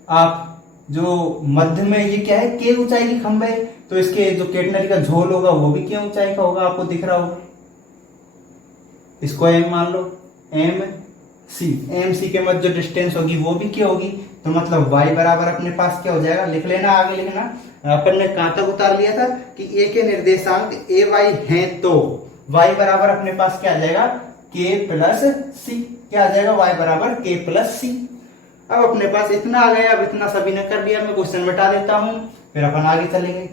आप जो मध्य में ये क्या है, के ऊंचाई की खंभे, तो इसके जो केटनरी का झोल होगा वो भी के ऊंचाई का होगा, आपको दिख रहा होगा, इसको m मान लो, MC के मध्य जो डिस्टेंस होगी वो भी क्या होगी, तो मतलब y बराबर अपने पास क्या हो जाएगा, लिख लेना, आगे लिखना। अपन ने कहां तक उतार लिया था कि a के निर्देशांक ay हैं, तो y बराबर अपने पास क्या आ जाएगा, k + c, क्या आ जाएगा, y बराबर k + c। अब अपने पास इतना आ गया, अब इतना सभी ने कर दिया, मैं क्वेश्चन मिटा देता हूं, फिर अपन आगे चलेंगे।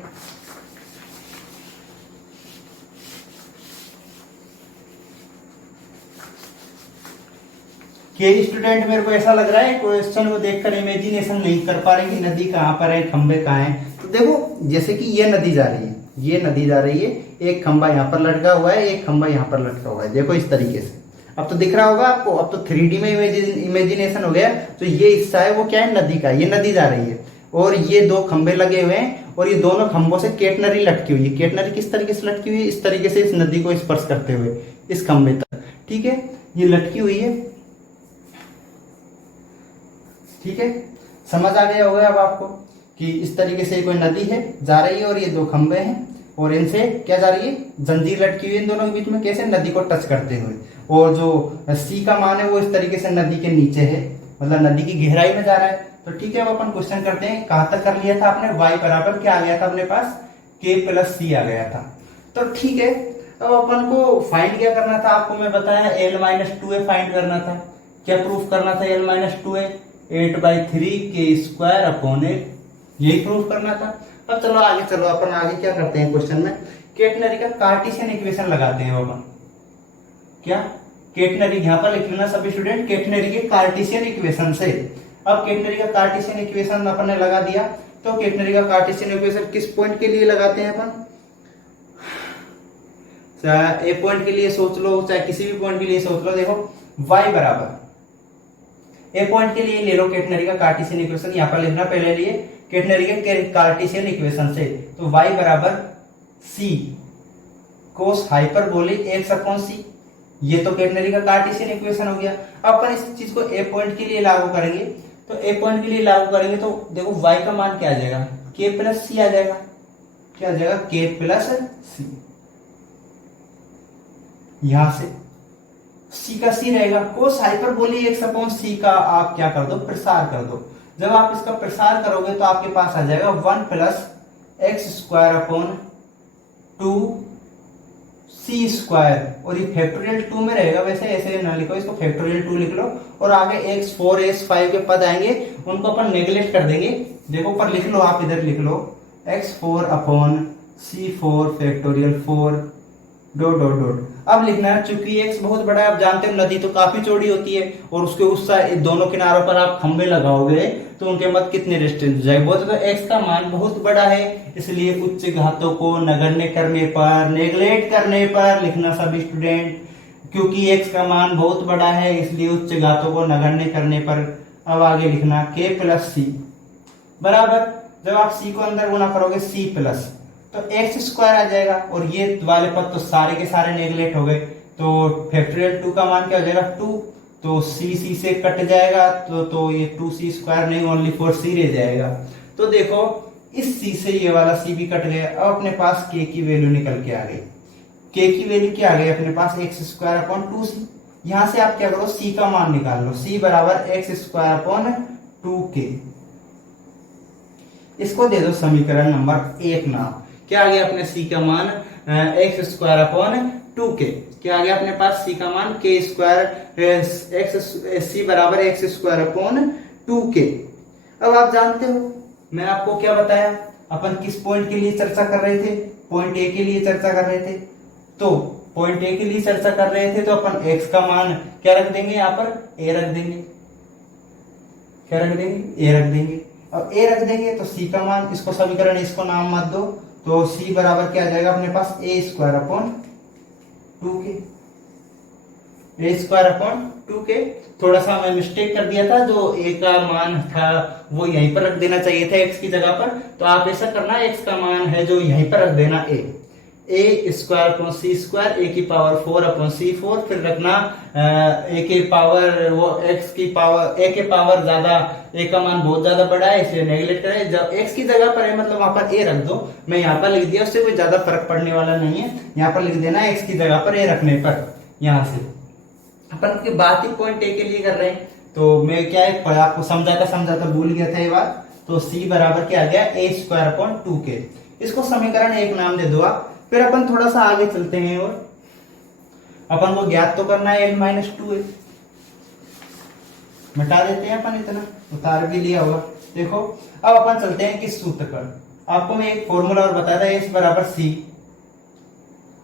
कि स्टूडेंट मेरे को ऐसा लग रहा है क्वेश्चन को देखकर इमेजिनेशन नहीं कर पा रहे कि नदी कहाँ पर है, खंबे कहाँ हैं। तो देखो जैसे कि ये नदी जा रही है, ये नदी जा रही है, एक खंबा यहाँ पर लटका हुआ है, एक खंबा यहाँ पर लटका हुआ है, देखो इस तरीके से। अब तो दिख रहा होगा आपको, अब तो 3D में इमेजिनेशन हो गया। तो ये हिस्सा है वो क्या है, नदी का, ये नदी जा रही है और ये दो खंबे लगे हुए हैं और ये दोनों खंभों से केटनरी लटकी हुई है। केटनरी किस तरीके से लटकी हुई है, इस तरीके से इस नदी को स्पर्श करते हुए इस खंबे तक, ठीक है, ये लटकी हुई है, ठीक है। समझ आ गया होगा अब आपको कि इस तरीके से कोई नदी है जा रही है और ये दो खंबे हैं और इनसे क्या जा रही है, जंजीर लटकी हुई है इन दोनों के बीच में, कैसे, नदी को टच करते हुए। और जो सी का मान है वो इस तरीके से नदी के नीचे है, मतलब नदी की गहराई में जा रहा है। तो ठीक है, अब अपन क्वेश्चन करते हैं, कहां तक कर लिया था आपने, y बराबर क्या आ गया था अपने पास, k प्लस सी आ गया था। तो ठीक है, अब अपन को फाइंड क्या करना था, आपको मैं बताया l माइनस 2a फाइंड करना था। क्या प्रूफ करना था, l minus 2a 8/3 k square upon 8, यही प्रूफ करना था। अब चलो आगे, चलो अपन आगे क्या करते हैं क्वेश्चन में, केटनरी का कार्टेशियन इक्वेशन लगाते हैं अपन। क्या, केटनरी यहां पर लिख लेना सभी स्टूडेंट, केटनरी के कार्टेशियन इक्वेशन से। अब केटनरी का कार्टेशियन इक्वेशन अपन ने लगा दिया, तो केटनरी का कार्टेशियन इक्वेशन किस पॉइंट के लिए लगाते हैं अपन, ए पॉइंट के लिए सोच लो, चाहे किसी भी पॉइंट के लिए सोच लो। देखो y बराबर ए पॉइंट के लिए ले लो केटनरी का कार्टेशियन इक्वेशन, यहां पर लिखना पहले लिए केटनरी के कार्टेशियन इक्वेशन से। तो y बराबर c cos hyperbolic x upon c, ये तो केटनरी का कार्टेशियन इक्वेशन हो गया। अब अपन इस चीज को ए पॉइंट के लिए लागू करेंगे, तो ए पॉइंट के लिए लागू करेंगे तो देखो y का मान क्या आ जाएगा, k प्लस सी आ जाएगा। क्या आ जाएगा, k प्लस सी। यहां से c का c रहेगा, cos hyperbolic x upon c का आप क्या कर दो, प्रसार कर दो। जब आप इसका प्रसार करोगे तो आपके पास आ जाएगा 1 प्लस एक्स स्क्वायर अपॉन 2 सी स्क्वायर, और ये फैक्टोरियल 2 में रहेगा, वैसे ऐसे ना लिखो, इसको फैक्टोरियल 2 लिख लो। और आगे x4 x5 के पद आएंगे, उनको अपन नेगलेक्ट कर देंगे। देखो ऊपर लिख लो, आप इधर लिख लो x4 upon c4 factorial 4 dot dot dot. अब लिखना है, चूंकि x बहुत बड़ा है, आप जानते हो नदी तो काफी चौड़ी होती है और उसके उस दोनों किनारों पर आप खंबे लगाओगे तो उनके मध्य कितने डिस्टेंस हो जाएगा, बहुत। तो x का मान बहुत बड़ा है, इसलिए उच्च घातों को नगण्य करने पर, नेगलेक्ट करने पर लिखना सभी स्टूडेंट, क्योंकि x का मान बहुत बड़ा है इसलिए उच्च घातों को नगण्य करने पर। अब आगे लिखना k प्लस सी बराबर, जब आप c को अंदर गुना करोगे c प्लस, तो एक्स स्क्वायर आ जाएगा, और ये वाले पद तो सारे के सारे नेगलेक्ट हो गए, तो फैक्टोरियल 2 का मान क्या हो जाएगा 2, तो c से कट जाएगा, तो ये 2c स्क्वायर नहीं, ओनली 4c रह जाएगा। तो देखो इस c से ये वाला c भी कट गया। अब अपने पास k की वैल्यू निकल के आ गई, k की वैल्यू क्या आ गई अपने पास, एक्स स्क्वायर अपॉन 2c। यहां से आप क्या करो, c का मान निकाल लो, c बराबर एक्स स्क्वायर अपॉन 2k। इसको दे दो समीकरण नंबर 1 नाम। क्या आ गया अपने c का मान, एक्स स्क्वायर अपॉन 2k। क्या आ गया अपने पास, c का मान k स्क्वायर, c बराबर एक्स स्क्वायर अपॉन 2k। अब आप जानते हो मैं आपको क्या बताया, अपन किस पॉइंट के लिए चर्चा कर रहे थे, पॉइंट ए के लिए चर्चा कर रहे थे। तो पॉइंट ए के लिए चर्चा कर रहे थे तो अपन x का मान क्या रख देंगे, यहाँ पर a रख देंगे। क्या रख देंगे, a रख देंगे। अब a रख देंगे तो c का मान, इसको समीकरण, इसको नाम मत दो, तो c बराबर क्या आ जाएगा अपने पास, a square upon 2k, a square upon 2k। थोड़ा सा मैं मिस्टेक कर दिया था, जो a का मान था वो यहीं पर रख देना चाहिए था x की जगह पर, तो आप ऐसा करना, x का मान है जो यहीं पर रख देना a square upon c square, a की पावर 4 अपॉन c4, फिर रखना a के पावर, वो x की पावर, a के पावर ज्यादा, a का मान बहुत ज्यादा बड़ा है इसलिए नेगलेक्ट करें, जब x की जगह पर है मतलब वहां पर a रख दो। मैं यहाँ पर लिख दिया, उससे कोई ज्यादा फर्क पड़ने वाला नहीं है, यहाँ पर लिख देना x की जगह पर a रखने पर। यहाँ से अपन की बात ही पॉइंट a के लिए कर रहे हैं, तो मैं क्या है आपको समझाता भूल गया था ये बात। तो c बराबर क्या आ गया, a स्क्वायर अपॉन 2k। इसको समीकरण 1 नाम दे दो आप। फिर अपन थोड़ा सा आगे चलते हैं और अपन को ज्ञात तो करना है l माइनस 2a। मिटा देते हैं अपन, इतना उतार भी लिया होगा। देखो अब अपन चलते हैं किस सूत्र पर। आपको मैं एक फॉर्मूला और बताया था, एस बराबर सी,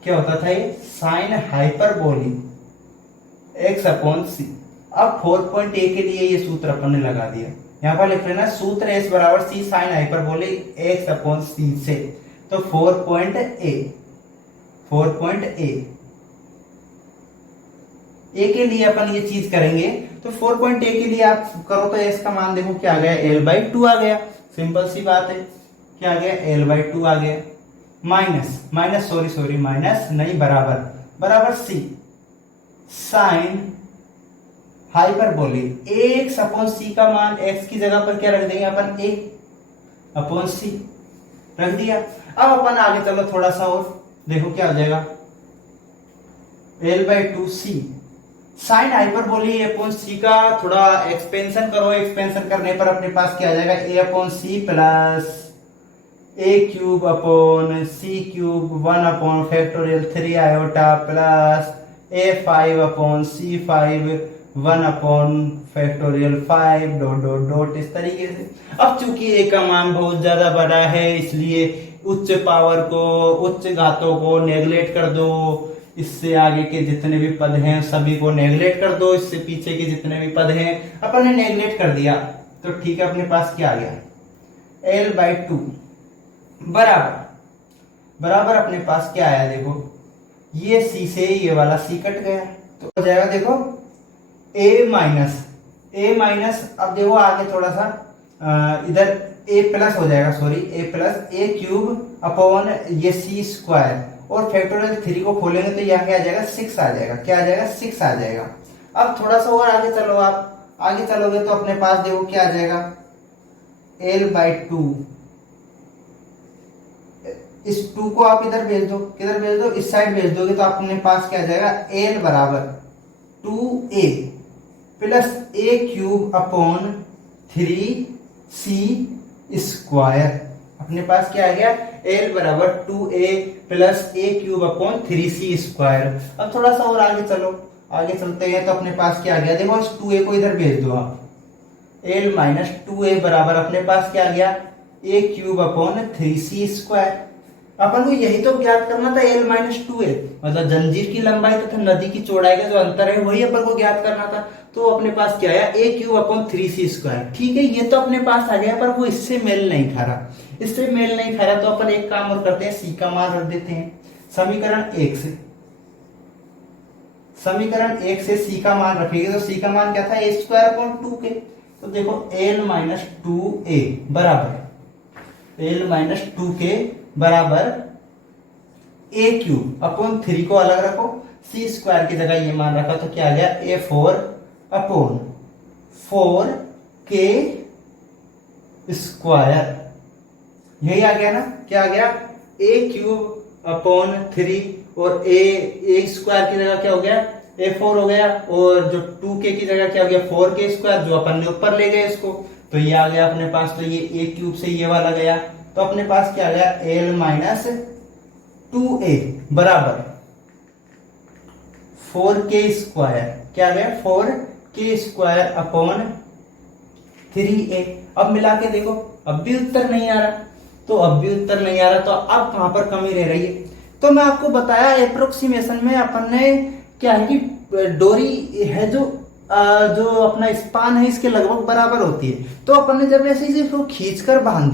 क्या होता था ये, साइन हाइपरबोलिक एक्स अपॉन सी। अब 4.a के लिए ये सूत्र अपन ने लगा दिया, यहाँ पर लिख लेना सूत्र एस बराबर सी साइन हाइपरबोलिक एक्स अपॉन सी से। तो 4.a ए के लिए अपन ये चीज करेंगे। तो 4.a के लिए आप करो तो एस का मान देखो क्या आ गया, l/2 आ गया। सिंपल सी बात है, क्या आ गया, l/2 आ गया। माइनस नहीं, बराबर सी साइन हाइपरबोलिक एक्स अपॉन सी का मान एक्स की जगह पर क्या रख देंगे अपन, ए अपॉन सी रख दिया। अब अपन आगे चलो थोड़ा सा और देखो क्या हो जाएगा, l/2 सी साइन हाइपरबोलिक अपॉन सी का थोड़ा एक्सपेंशन करो। एक्सपेंशन करने पर अपने पास क्या आ जाएगा, a upon c plus a cube upon C cube 1 upon factorial 3 iota plus a5 upon c5 1 upon factorial 5 dot dot dot, इस तरीके से। अब चूंकि a का मान बहुत ज्यादा बड़ा है, इसलिए उच्च पावर को, उच्च घातों को नेगलेक्ट कर दो। इससे आगे के जितने भी पद हैं सभी को नेगलेक्ट कर दो, इससे पीछे के जितने भी पद हैं अपन ने नेगलेक्ट कर दिया। तो ठीक है, अपने पास क्या आ गया, l/2 बराबर अपने पास क्या आया, देखो ये c से ये वाला c कट गया, तो हो जाएगा देखो a माइनस। अब देखो आगे थोड़ा सा इधर a प्लस हो जाएगा, sorry a plus a cube upon ये c स्क्वायर और फैक्टोरियल 3 को खोलेंगे तो यहाँ क्या आ जाएगा, 6 आ जाएगा। क्या आ जाएगा, 6 आ जाएगा। अब थोड़ा सा और आगे चलो, आप आगे चलोगे तो अपने पास देखो क्या आ जाएगा, l/2। इस 2 को आप इधर भेज दो, किधर भेज दो, इस साइड भेज दोगे तो अपने पास क्या आ जाएगा, l बराबर 2a plus a cube upon 3c square. अपने पास क्या आ गया, l बराबर 2a plus a cube upon 3c square. अब थोड़ा सा और आगे चलो, आगे चलते हैं तो अपने पास क्या आ गया, देखो इस 2a को इधर भेज दो आप, l माइनस 2a बराबर अपने पास क्या आ गया, a cube upon 3c square. अपन को यही तो ज्ञात करना था, l माइनस 2a मतलब जंजीर की लंबाई तथा नदी की चौड़ाई का जो अंतर है वही अपन को ज्ञात करना था। तो अपने पास क्या आया, a cube upon 3c square. ठीक है, ये तो अपने पास आ गया, पर वो इससे मेल नहीं खा रहा, इससे मेल नहीं खा रहा। तो अपन एक काम और करते हैं, c का मान रख देते हैं समीकरण 1 से। समीकरण 1 से c का मान रखेंगे तो c का मान क्या था, a स्क्वायर अपॉन 2k। तो देखो l माइनस 2a बराबर l माइनस 2k बराबर a क्यूब अपॉन 3 को अलग रखो, c स्क्वायर की जगह ये मान रखा तो क्या आ गया, a4 अपॉन 4k स्क्वायर। यही आ गया ना, क्या आ गया, a क्यूब अपॉन 3 और a स्क्वायर की जगह क्या हो गया, a4 हो गया, और जो 2k की जगह क्या हो गया, 4k स्क्वायर, जो अपन ने ऊपर ले गए इसको, तो ये आ गया अपने पास। तो ये a क्यूब से ये वाला गया, तो अपने पास क्या आ गया, l माइनस 2a बराबर 4k स्क्वायर। क्या आ गया, 4k स्क्वायर अपॉन 3a। अब मिला के देखो, अब भी उत्तर नहीं आ रहा, तो अब कहां पर कमी रह रही है। तो मैं आपको बताया एप्रोक्सीमेशन में अपन ने क्या है कि डोरी है जो अपना स्पान है इसके लगभग बराबर होती है, तो अपन ने जब ऐसे ही इसको खींचकर बांध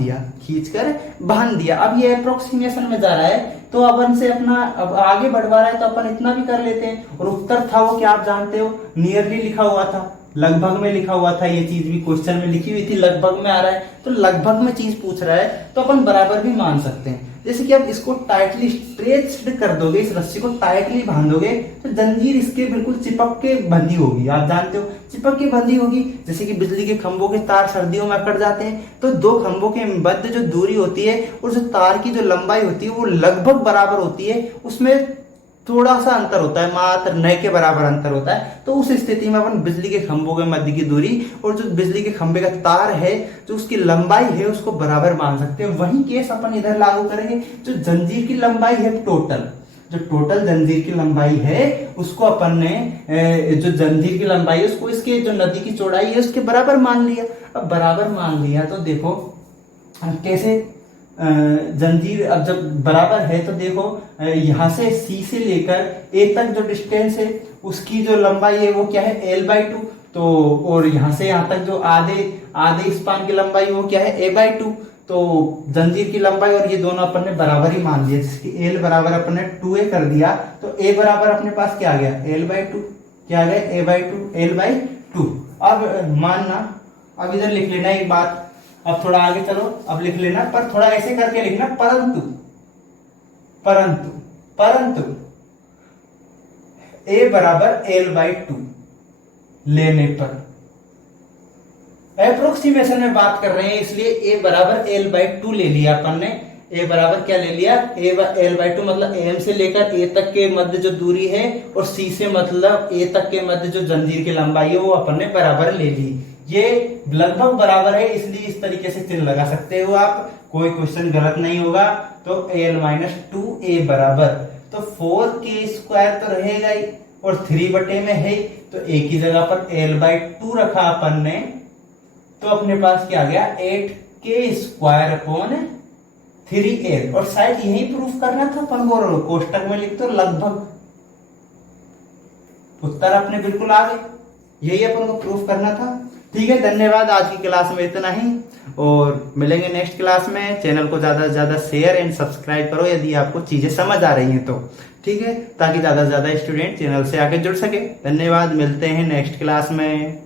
दिया। अब ये अप्रोक्सीमेशन में जा रहा है, तो अपन से अपना अब आगे बढ़वा रहा है, तो अपन इतना भी कर लेते हैं। और उत्तर था वो क्या आप जानते हो, नियरली लिखा हुआ था, लगभग में लिखा हुआ था, ये चीज भी क्वेश्चन में लिखी हुई थी, लगभग में आ रहा है, तो लगभग में चीज पूछ रहा है तो अपन बराबर भी मान सकते हैं। जैसे कि अब इसको टाइटली स्ट्रेच्ड कर दोगे, इस रस्सी को टाइटली बांधोगे तो जंजीर इसके बिल्कुल चिपक के बंधी होगी। आप जानते हो चिपक के बंधी होगी, जैसे कि बिजली के खंभों के तार सर्दियों में अकड़ जाते हैं, तो दो खंभों के मध्य जो दूरी होती है और जो तार की जो लंबाई होती है वो लगभग बराबर होती है, उसमें थोड़ा सा अंतर होता है, मात्र न के बराबर अंतर होता है। तो उस स्थिति में अपन बिजली के खंभों के मध्य की दूरी और जो बिजली के खंभे का तार है जो उसकी लंबाई है उसको बराबर मान सकते हैं। वही केस अपन इधर लागू करेंगे, जो जंजीर की लंबाई है टोटल, जो टोटल जंजीर की लंबाई है उसको अपन ने जो जंजीर की लंबाई है उसको इसके जो नदी की चौड़ाई है उसके बराबर मान लिया। अब बराबर मान लिया तो देखो कैसे जंजीर अब जब बराबर है तो देखो यहां से सी से लेकर ए तक जो डिस्टेंस है उसकी जो लंबाई है वो क्या है L/2। तो और यहां से यहां तक जो आधे आधे स्पान की लंबाई वो क्या है A/2। तो जंजीर की लंबाई और ये दोनों अपन ने बराबर ही मान लिया, जिसकी L बराबर अपन ने 2a कर दिया तो A बराबर अपने पास क्या आ गया L/2, क्या आ गया A/2 L/2। अब मानना, अब इधर लिख लेना एक बात, अब थोड़ा आगे चलो, अब लिख लेना पर थोड़ा ऐसे करके लिखना, परंतु परंतु परंतु A बराबर L/2 लेने पर, अप्रोक्सीमेशन में बात कर रहे हैं इसलिए A बराबर L/2 ले लिया अपन ने। A बराबर क्या ले लिया L/2 मतलब M से लेकर A तक के मध्य जो दूरी है और C से मतलब A तक के मध्य जो जंजीर की लंबाई है वो अपन ने बराबर ले ली। ये लगभग बराबर है इसलिए इस तरीके से चिन्ह लगा सकते हो आप, कोई क्वेश्चन गलत नहीं होगा। तो L-2A बराबर, तो 4k² तो रहेगा ही और 3 बटे में है तो एक ही जगह पर L/2 रखा अपन ने, तो अपने पास क्या आ गया 8k² 3l। और शायद यही प्रूफ करना था अपन को, कोष्टक में लिख तो लगभग उत्तर अपने बिल्कुल आ गए, यही अपन को प्रूफ करना था। ठीक है, धन्यवाद। आज की क्लास में इतना ही और मिलेंगे नेक्स्ट क्लास में। चैनल को ज्यादा से ज्यादा शेयर एंड सब्सक्राइब करो यदि आपको चीजें समझ आ रही हैं तो, ठीक है, ताकि ज्यादा से ज्यादा स्टूडेंट चैनल से आके जुड़ सके। धन्यवाद, मिलते हैं नेक्स्ट क्लास में।